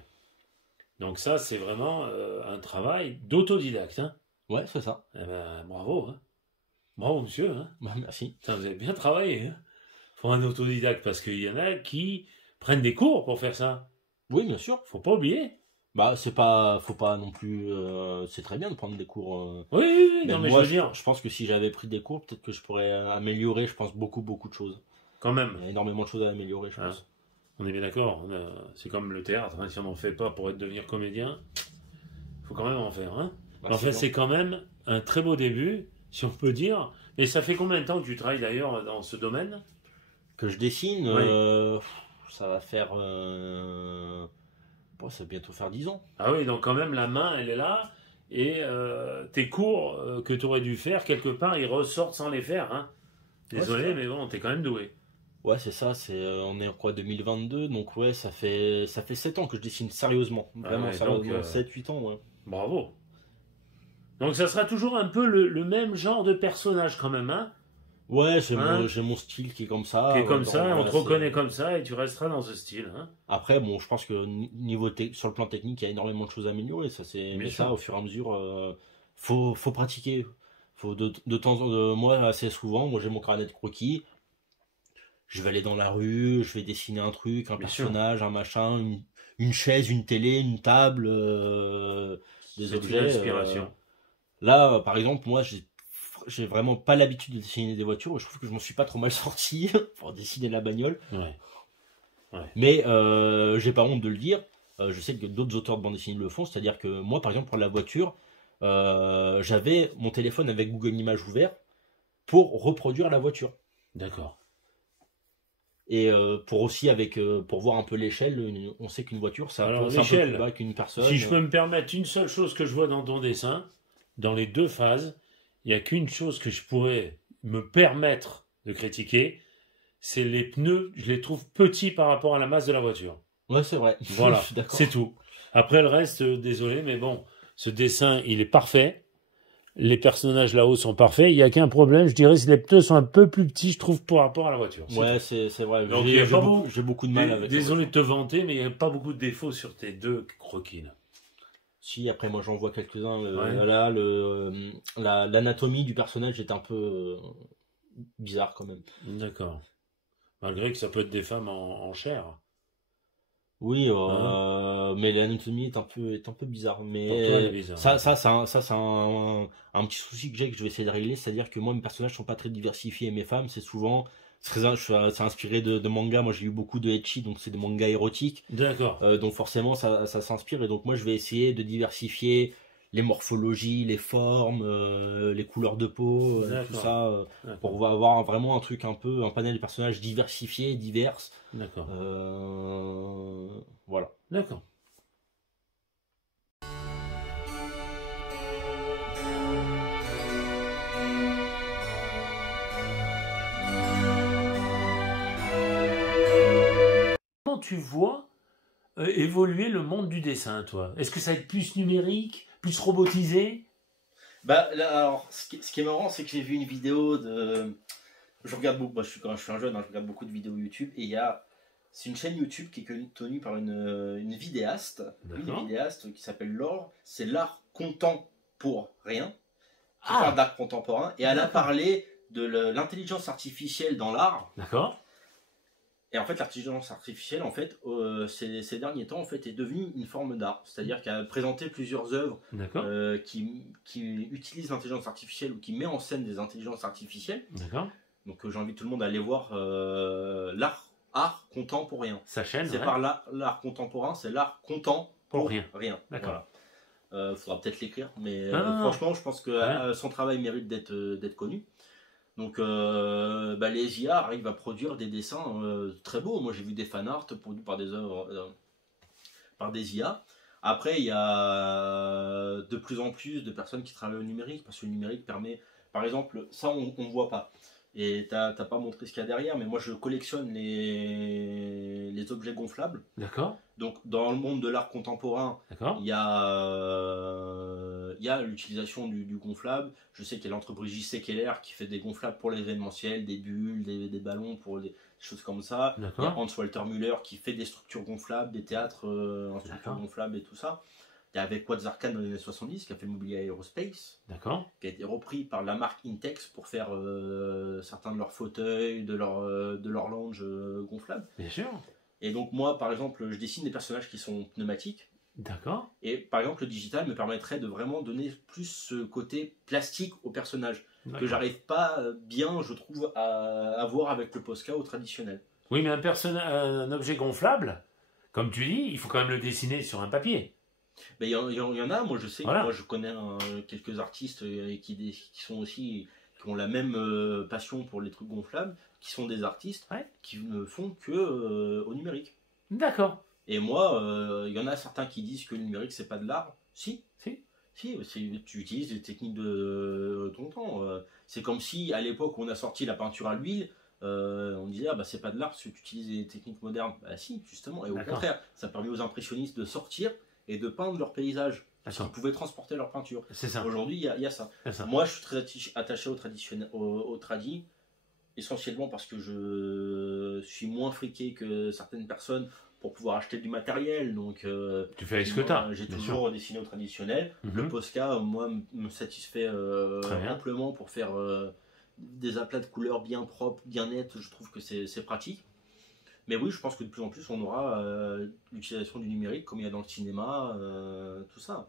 Donc ça, c'est vraiment un travail d'autodidacte. Hein. Ouais, c'est ça. Eh ben, bravo. Hein. Bravo, monsieur. Hein. Bah, merci. Putain, vous avez bien travaillé. Hein. Faut un autodidacte, parce qu'il y en a qui prennent des cours pour faire ça. Oui, bien sûr. Faut pas oublier. Bah, faut pas non plus. C'est très bien de prendre des cours. Oui, non, mais moi, je veux dire. Je pense que si j'avais pris des cours, peut-être que je pourrais améliorer, je pense, beaucoup de choses. Quand même. Il y a énormément de choses à améliorer, je pense. On est bien d'accord. C'est comme le théâtre. Hein, si on n'en fait pas pour devenir comédien, il faut quand même en faire. Hein. En fait, c'est quand même un très beau début, si on peut dire. Et ça fait combien de temps que tu travailles d'ailleurs dans ce domaine? Que je dessine, ça va faire. Ça va bientôt faire 10 ans. Ah oui, donc quand même la main, elle est là. Et tes cours que tu aurais dû faire, quelque part, ils ressortent sans les faire. Hein. Désolé, mais bon, t'es quand même doué. Ouais, c'est ça, on est en quoi, 2022, donc ouais, ça fait 7 ans que je dessine sérieusement, vraiment sérieusement, 7-8 ans, ouais. Bravo. Donc ça sera toujours un peu le même genre de personnage quand même, hein? Ouais, j'ai mon style qui est comme ça. Qui est comme ça, on te reconnaît comme ça et tu resteras dans ce style, hein? Après, bon, je pense que sur le plan technique, il y a énormément de choses à améliorer, mais ça, au fur et à mesure, faut pratiquer. Faut de temps en temps, moi, assez souvent, j'ai mon carnet de croquis. Je vais aller dans la rue, je vais dessiner un truc, un personnage, un machin, une chaise, une télé, une table, des objets. Une inspiration. Là, par exemple, moi, j'ai vraiment pas l'habitude de dessiner des voitures. Je trouve que je m'en suis pas trop mal sorti pour dessiner la bagnole. Ouais. Mais j'ai pas honte de le dire. Je sais que d'autres auteurs de bande dessinée le font. C'est-à-dire que moi, par exemple, pour la voiture, j'avais mon téléphone avec Google Images ouvert pour reproduire la voiture. D'accord. Et pour voir un peu l'échelle, on sait qu'une voiture, c'est un peu plus bas qu'une personne. Si je peux me permettre une seule chose que je vois dans ton dessin, dans les deux phases, il n'y a qu'une chose que je pourrais me permettre de critiquer, c'est les pneus, je les trouve petits par rapport à la masse de la voiture. Ouais, c'est vrai. Voilà, c'est tout. Après le reste, désolé, mais bon, ce dessin, il est parfait. Les personnages là-haut sont parfaits. Il n'y a qu'un problème, je dirais, c'est les pneus sont un peu plus petits, je trouve, par rapport à la voiture. Ouais, c'est vrai. J'ai beaucoup de mal avec ça. Désolé de te vanter, mais il n'y a pas beaucoup de défauts sur tes deux croquis. Là. Si, après, moi, j'en vois quelques-uns. L'anatomie du personnage est un peu bizarre, quand même. D'accord. Malgré que ça peut être des femmes en chair. Oui, mais l'anatomie est un peu bizarre. Mais pour toi, elle est bizarre. Ça c'est un petit souci que j'ai, que je vais essayer de régler. C'est-à-dire que moi, mes personnages sont pas très diversifiés. Mes femmes, c'est souvent... C'est inspiré de mangas. Moi, j'ai lu beaucoup de ecchi, donc c'est des mangas érotiques. D'accord. Donc forcément, ça s'inspire. Et donc moi, je vais essayer de diversifier les morphologies, les formes, les couleurs de peau, tout ça, pour avoir vraiment un truc un panel de personnages diversifiés, divers. D'accord. Voilà. D'accord. Comment tu vois évoluer le monde du dessin, toi? Est-ce que ça va être plus numérique, plus robotisé? Bah, là, alors, ce qui est marrant, c'est que j'ai vu une vidéo de... Je regarde beaucoup, je suis un jeune, je regarde beaucoup de vidéos YouTube, et c'est une chaîne YouTube qui est tenue par une vidéaste, qui s'appelle Laure. C'est l'art contemporain, qui parle d'art contemporain, et elle a parlé de l'intelligence artificielle dans l'art. D'accord. Et en fait, l'intelligence artificielle, en fait, ces derniers temps, en fait, est devenue une forme d'art. C'est-à-dire qu'elle a présenté plusieurs œuvres qui utilisent l'intelligence artificielle ou qui met en scène des intelligences artificielles. D'accord. Donc, j'invite tout le monde à aller voir l'art contemporain. Sa chaîne. C'est par l'art contemporain, c'est l'art contemporain. D'accord. Faudra peut-être l'écrire, mais franchement, je pense que son travail mérite d'être connu. Donc les IA arrivent à produire des dessins très beaux. Moi j'ai vu des fanarts produits par des œuvres par des IA. Après il y a de plus en plus de personnes qui travaillent au numérique, parce que le numérique permet, par exemple, ça on ne voit pas, Et t'as pas montré ce qu'il y a derrière, mais moi je collectionne les objets gonflables. D'accord. Donc dans le monde de l'art contemporain, il y a l'utilisation du gonflable. Je sais qu'il y a l'entreprise J.C. Keller qui fait des gonflables pour l'événementiel, des bulles, des ballons, pour des choses comme ça. Il y a Hans Walter Müller qui fait des structures gonflables, des théâtres en structures gonflables et tout ça. Il y a avec Watts Arcan dans les années 70 qui a fait le mobilier aérospace, qui a été repris par la marque Intex pour faire certains de leurs fauteuils, de leurs lounges gonflables. Bien sûr. Et donc moi, par exemple, je dessine des personnages qui sont pneumatiques. D'accord. Et par exemple, le digital me permettrait de vraiment donner plus ce côté plastique au personnage que j'arrive pas bien, je trouve, à voir avec le Posca au traditionnel. Oui, mais un objet gonflable, comme tu dis, il faut quand même le dessiner sur un papier. Il y en a, moi je sais, moi je connais quelques artistes qui sont aussi, qui ont la même passion pour les trucs gonflables, qui sont des artistes qui ne font que au numérique. D'accord. Et moi, il y en a certains qui disent que le numérique c'est pas de l'art. Si, tu utilises des techniques de ton temps. C'est comme si à l'époque où on a sorti la peinture à l'huile, on disait ah bah c'est pas de l'art parce que tu utilises des techniques modernes. Bah si, justement. Et au contraire, ça permet aux impressionnistes de sortir et de peindre leurs paysages. Parce qu'ils pouvaient transporter leur peinture. C'est ça. Aujourd'hui, il y a ça. Moi, je suis très attaché au traditionnel, au tradi, essentiellement parce que je suis moins friqué que certaines personnes pour pouvoir acheter du matériel. Donc, tu fais avec ce que tu as. J'ai toujours dessiné au traditionnel. Le Posca, moi, me satisfait amplement pour faire des aplats de couleurs bien propres, bien nets. Je trouve que c'est pratique. Mais oui, je pense que de plus en plus, on aura l'utilisation du numérique, comme il y a dans le cinéma, tout ça.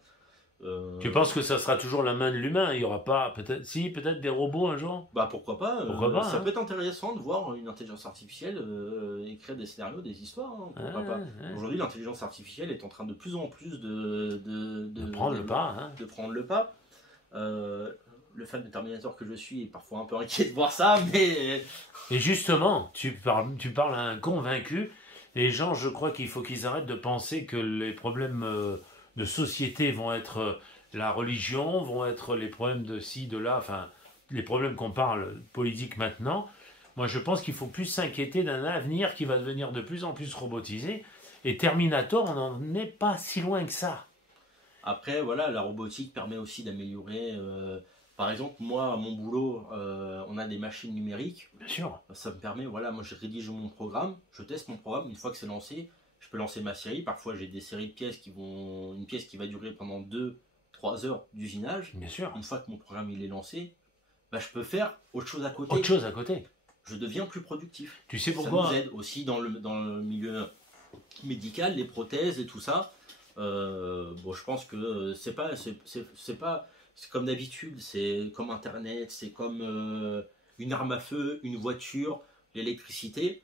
Tu penses que ça sera toujours la main de l'humain? Il n'y aura pas, peut-être des robots un jour? Bah pourquoi pas, ça peut être intéressant de voir une intelligence artificielle écrire des scénarios, des histoires. Pourquoi pas. Aujourd'hui, l'intelligence artificielle est en train de plus en plus de prendre le pas. De prendre le pas. Le fan de Terminator que je suis est parfois un peu inquiet de voir ça, mais... Et justement, tu parles à un convaincu. Les gens, je crois qu'il faut qu'ils arrêtent de penser que les problèmes de société vont être la religion, vont être les problèmes de ci, de là, enfin, les problèmes qu'on parle politique maintenant. Moi, je pense qu'il faut plus s'inquiéter d'un avenir qui va devenir de plus en plus robotisé. Et Terminator, on n'en est pas si loin que ça. Après, voilà, la robotique permet aussi d'améliorer... Par exemple, moi, à mon boulot, on a des machines numériques. Bien sûr. Ça me permet, voilà, moi je rédige mon programme, je teste mon programme, une fois que c'est lancé, je peux lancer ma série. Parfois, j'ai des séries de pièces une pièce qui va durer pendant 2-3 heures d'usinage. Bien sûr. Une fois que mon programme il est lancé, bah, je peux faire autre chose à côté. Autre chose à côté. Je deviens plus productif. Tu sais pourquoi? Ça nous aide aussi dans le milieu médical, les prothèses et tout ça. Bon, je pense que c'est comme d'habitude, c'est comme Internet, c'est comme une arme à feu, une voiture, l'électricité.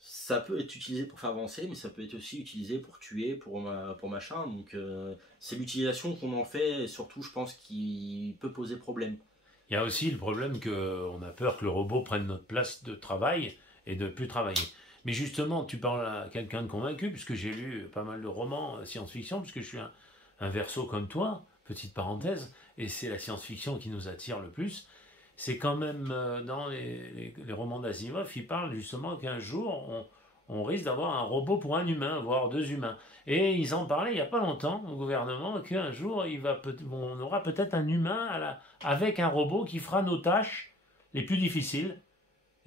Ça peut être utilisé pour faire avancer, mais ça peut être aussi utilisé pour tuer, pour machin. Donc c'est l'utilisation qu'on en fait, et surtout, je pense, qui peut poser problème. Il y a aussi le problème qu'on a peur que le robot prenne notre place de travail et de ne plus travailler. Mais justement, tu parles à quelqu'un de convaincu, puisque j'ai lu pas mal de romans science-fiction, puisque je suis un verso comme toi, petite parenthèse, et c'est la science-fiction qui nous attire le plus. C'est quand même dans les romans d'Asimov, il parle justement qu'un jour, on risque d'avoir un robot pour un humain, voire 2 humains. Et ils en parlaient il n'y a pas longtemps au gouvernement, qu'un jour, on aura peut-être un humain avec un robot qui fera nos tâches les plus difficiles.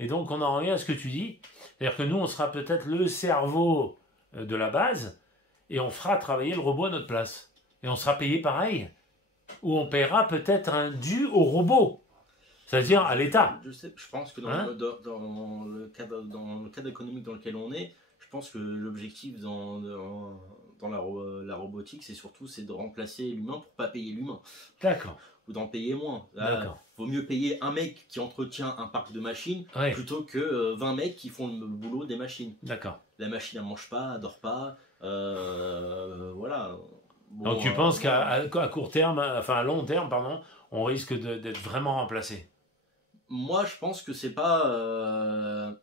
Et donc, on en revient à ce que tu dis. C'est-à-dire que nous, on sera peut-être le cerveau de la base, et on fera travailler le robot à notre place. Et on sera payé pareil. Ou on paiera peut-être un dû au robot. C'est-à-dire à l'État. Je pense que dans le cadre économique dans lequel on est, je pense que l'objectif dans la robotique, c'est de remplacer l'humain pour ne pas payer l'humain. D'accord. Ou d'en payer moins. Vaut mieux payer un mec qui entretient un parc de machines plutôt que 20 mecs qui font le boulot des machines. D'accord. La machine, elle ne mange pas, elle ne dort pas. Voilà. Bon, donc tu penses qu'à court terme, enfin à long terme, pardon, on risque d'être vraiment remplacé? Moi, je pense que c'est pas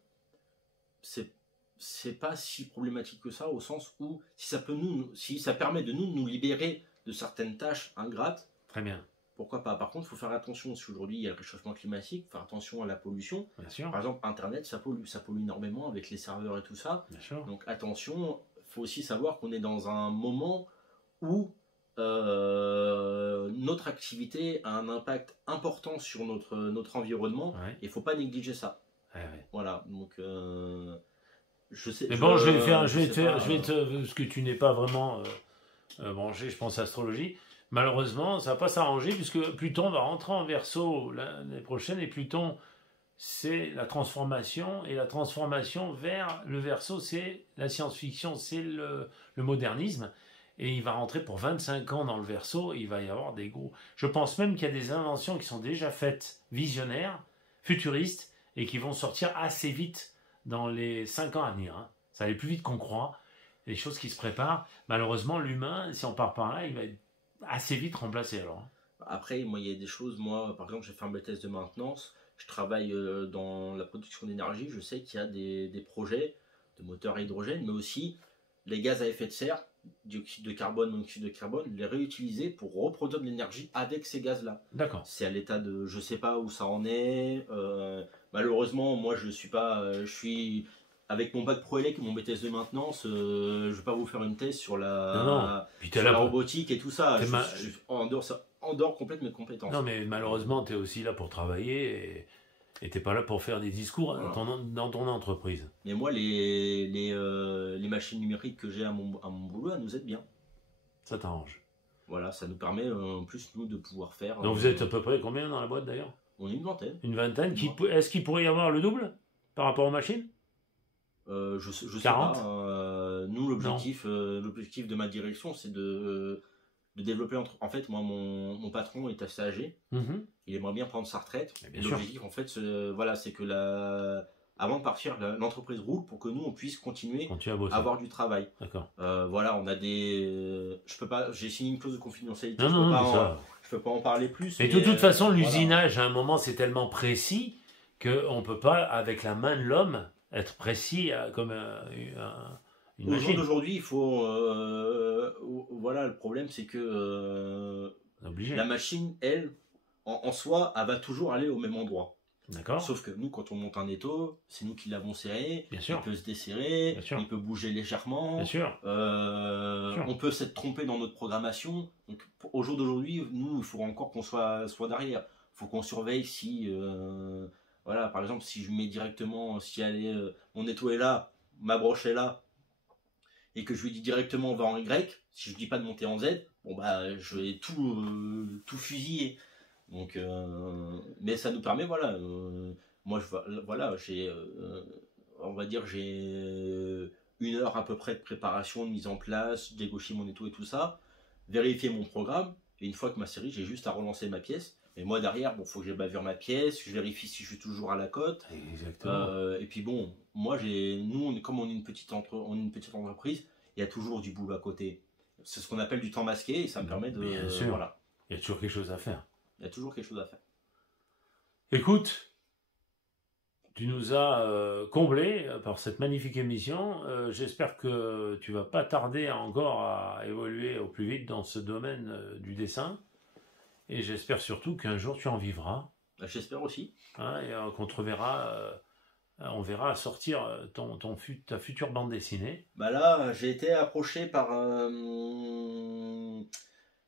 si problématique que ça, au sens où si ça permet de nous libérer de certaines tâches ingrates. Très bien. pourquoi pas. Par contre, il faut faire attention, parce qu'aujourd'hui, il y a le réchauffement climatique, faire attention à la pollution. Bien sûr. Par exemple, Internet, ça pollue énormément avec les serveurs et tout ça. Bien sûr. Donc attention, il faut aussi savoir qu'on est dans un moment où notre activité a un impact important sur notre environnement, et il ne faut pas négliger ça. Ouais. Voilà, donc je sais. Mais bon, je vais te faire, parce que tu n'es pas vraiment branché, je pense, astrologie. Malheureusement, ça va pas s'arranger puisque Pluton va rentrer en Verseau l'année prochaine, et Pluton, c'est la transformation, et la transformation vers le Verseau, c'est la science-fiction, c'est le modernisme, et il va rentrer pour 25 ans dans le Verseau, et il va y avoir des gros... Je pense même qu'il y a des inventions qui sont déjà faites, visionnaires, futuristes, et qui vont sortir assez vite dans les 5 ans à venir. Hein. Ça va aller plus vite qu'on croit, il y a des choses qui se préparent. Malheureusement, l'humain, si on part par là, il va être assez vite remplacé alors. Après, moi, il y a des choses, moi, par exemple, j'ai fait un BTS de maintenance, je travaille dans la production d'énergie, je sais qu'il y a des projets de moteurs à hydrogène, mais aussi les gaz à effet de serre, dioxyde de carbone, monoxyde de carbone, les réutiliser pour reproduire de l'énergie avec ces gaz-là. D'accord. C'est à l'état de, je sais pas où ça en est. Malheureusement, moi, je suis pas, je suis avec mon bac pro élec et mon BTS de maintenance. Je vais pas vous faire une thèse sur la robotique et tout ça. Je en dehors complète mes compétences. Non, mais malheureusement, tu es aussi là pour travailler et tu n'es pas là pour faire des discours dans ton entreprise. Mais moi, les machines numériques que j'ai à mon boulot, elles nous aident bien. Ça t'arrange. Voilà, ça nous permet en plus, nous, de pouvoir faire... Donc vous êtes à peu près combien dans la boîte d'ailleurs? On est une vingtaine. Une vingtaine. Est-ce qu'il pourrait y avoir le double par rapport aux machines? Je sais pas. Nous, l'objectif de ma direction, c'est de développer... En fait, moi, mon patron est assez âgé. Il aimerait bien prendre sa retraite. L'objectif, en fait, c'est que avant de partir, l'entreprise roule pour que nous, on puisse continuer à avoir du travail. D'accord. Voilà, on a des... Je peux pas... J'ai signé une clause de confidentialité. Je peux pas en parler plus. Mais de toute façon, l'usinage, à un moment, c'est tellement précis qu'on ne peut pas, avec la main de l'homme, être précis comme une machine. Aujourd'hui, il faut... voilà, le problème, c'est que la machine, elle, en soi, elle va toujours aller au même endroit. D'accord. Sauf que nous, quand on monte un étau, c'est nous qui l'avons serré. Bien sûr. Il peut se desserrer, il peut bouger légèrement. Bien sûr. On peut s'être trompé dans notre programmation. Donc, au jour d'aujourd'hui, nous, il faut encore qu'on soit derrière. Il faut qu'on surveille si, voilà, par exemple, si je mets directement, si mon étau est là, ma broche est là, et que je lui dis directement on va en Y, si je dis pas de monter en Z, bon bah je vais tout fusiller. Donc, mais ça nous permet, voilà, moi j'ai, on va dire j'ai 1 heure à peu près de préparation, de mise en place, dégaucher mon étau et tout ça, vérifier mon programme, et une fois que ma série, j'ai juste à relancer ma pièce. Mais moi derrière, bon, faut que je bavure ma pièce, je vérifie si je suis toujours à la cote. Exactement. Et puis bon, moi comme on est une petite entreprise, il y a toujours du boulot à côté. C'est ce qu'on appelle du temps masqué, et ça me permet de... Bien sûr. Voilà. Il y a toujours quelque chose à faire. Il y a toujours quelque chose à faire. Écoute, tu nous as comblés par cette magnifique émission. J'espère que tu vas pas tarder encore à évoluer au plus vite dans ce domaine du dessin. Et j'espère surtout qu'un jour tu en vivras. J'espère aussi. Hein, et qu'on te reverra, on verra sortir ta future bande dessinée. Bah là, j'ai été approché par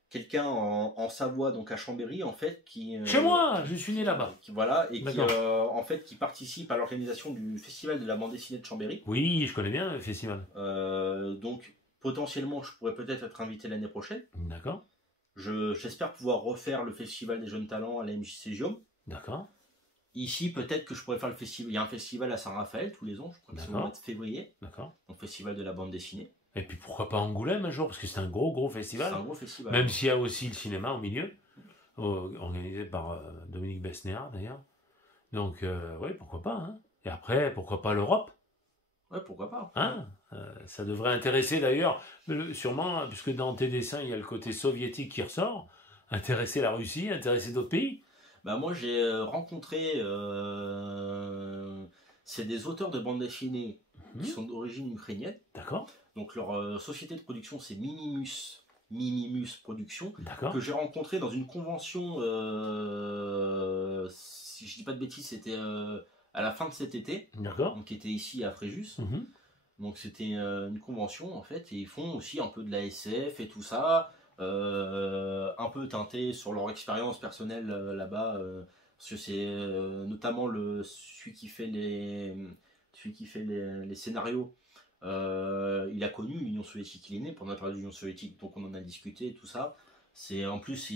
quelqu'un en Savoie, donc à Chambéry, en fait, qui... Chez moi, je suis né là-bas. Voilà, et qui, en fait, qui participe à l'organisation du festival de la bande dessinée de Chambéry. Oui, je connais bien le festival. Donc, potentiellement, je pourrais peut-être être invité l'année prochaine. D'accord. J'espère pouvoir refaire le festival des jeunes talents à la MJC Gium. D'accord. Ici, peut-être que je pourrais faire le festival. Il y a un festival à Saint-Raphaël tous les ans, je crois que c'est au mois de février. D'accord. Donc, festival de la bande dessinée. Et puis pourquoi pas Angoulême un jour, parce que c'est un gros festival. C'est un gros festival. Même s'il y a aussi le cinéma au milieu, organisé par Dominique Besnéard d'ailleurs. Donc, oui, pourquoi pas. Hein. Et après, pourquoi pas l'Europe? Ouais, pourquoi pas. Hein, ça devrait intéresser d'ailleurs, sûrement, puisque dans tes dessins, il y a le côté soviétique qui ressort, intéresser la Russie, intéresser d'autres pays. Bah moi, j'ai rencontré... c'est des auteurs de bande dessinée qui sont d'origine ukrainienne. D'accord. Donc leur société de production, c'est Minimus Mimimus Productions, que j'ai rencontré dans une convention, si je dis pas de bêtises, c'était à la fin de cet été, donc qui était ici à Fréjus. Donc c'était une convention en fait, et ils font aussi un peu de la SF et tout ça, un peu teinté sur leur expérience personnelle là-bas, parce que c'est notamment celui qui fait les scénarios. Il a connu l'Union soviétique, il est né pendant la période de l'Union soviétique, donc on en a discuté et tout ça. C'est en plus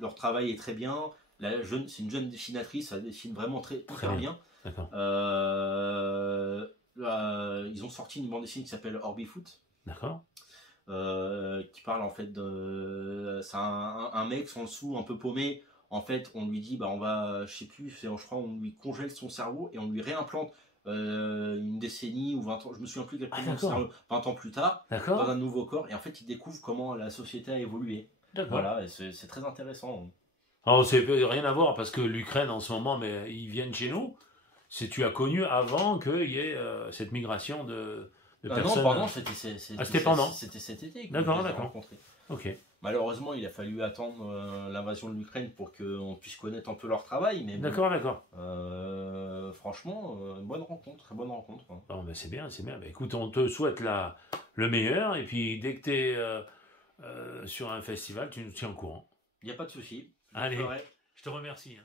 leur travail est très bien. C'est une jeune dessinatrice, elle dessine vraiment très bien. Ils ont sorti une bande dessinée qui s'appelle Orbifoot. Qui parle en fait de. C'est un mec sans le sou, un peu paumé. En fait, on lui dit, bah on va, je sais plus, je crois, on lui congèle son cerveau et on lui réimplante une décennie ou 20 ans, je me souviens plus exactement, 20 ans plus tard, dans un nouveau corps. Et en fait, il découvre comment la société a évolué. Voilà, et c'est très intéressant. Alors, c'est rien à voir parce que l'Ukraine en ce moment, mais ils viennent chez nous. Tu as connu avant qu'il y ait cette migration de personnes. Non, pardon, c'était pendant. C'était cet été. D'accord. Ok. Malheureusement, il a fallu attendre l'invasion de l'Ukraine pour qu'on puisse connaître un peu leur travail. Mais d'accord. Franchement, bonne rencontre, très bonne rencontre. Hein. Bon, ben c'est bien. Ben, écoute, on te souhaite le meilleur. Et puis, dès que tu es sur un festival, tu nous tiens au courant. Il n'y a pas de souci. Allez, je te remercie.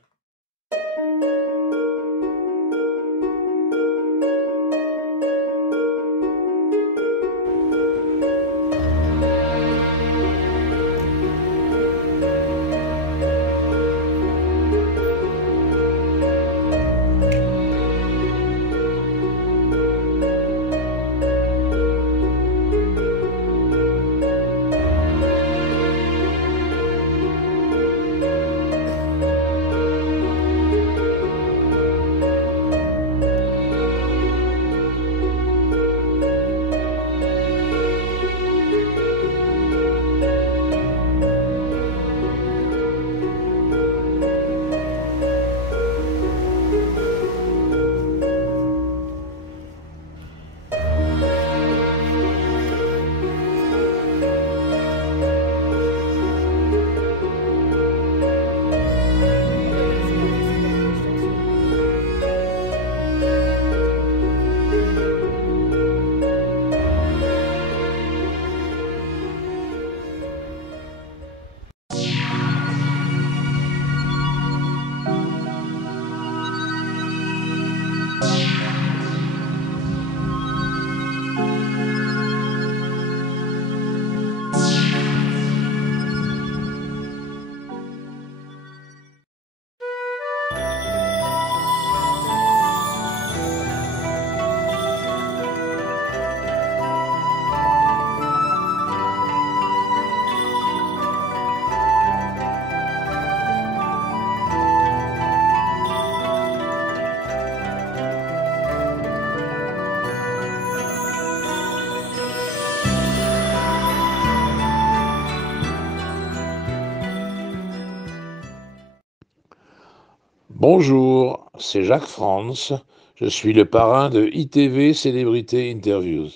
Bonjour, c'est Jacques Frantz, je suis le parrain de ITV Célébrité Interviews.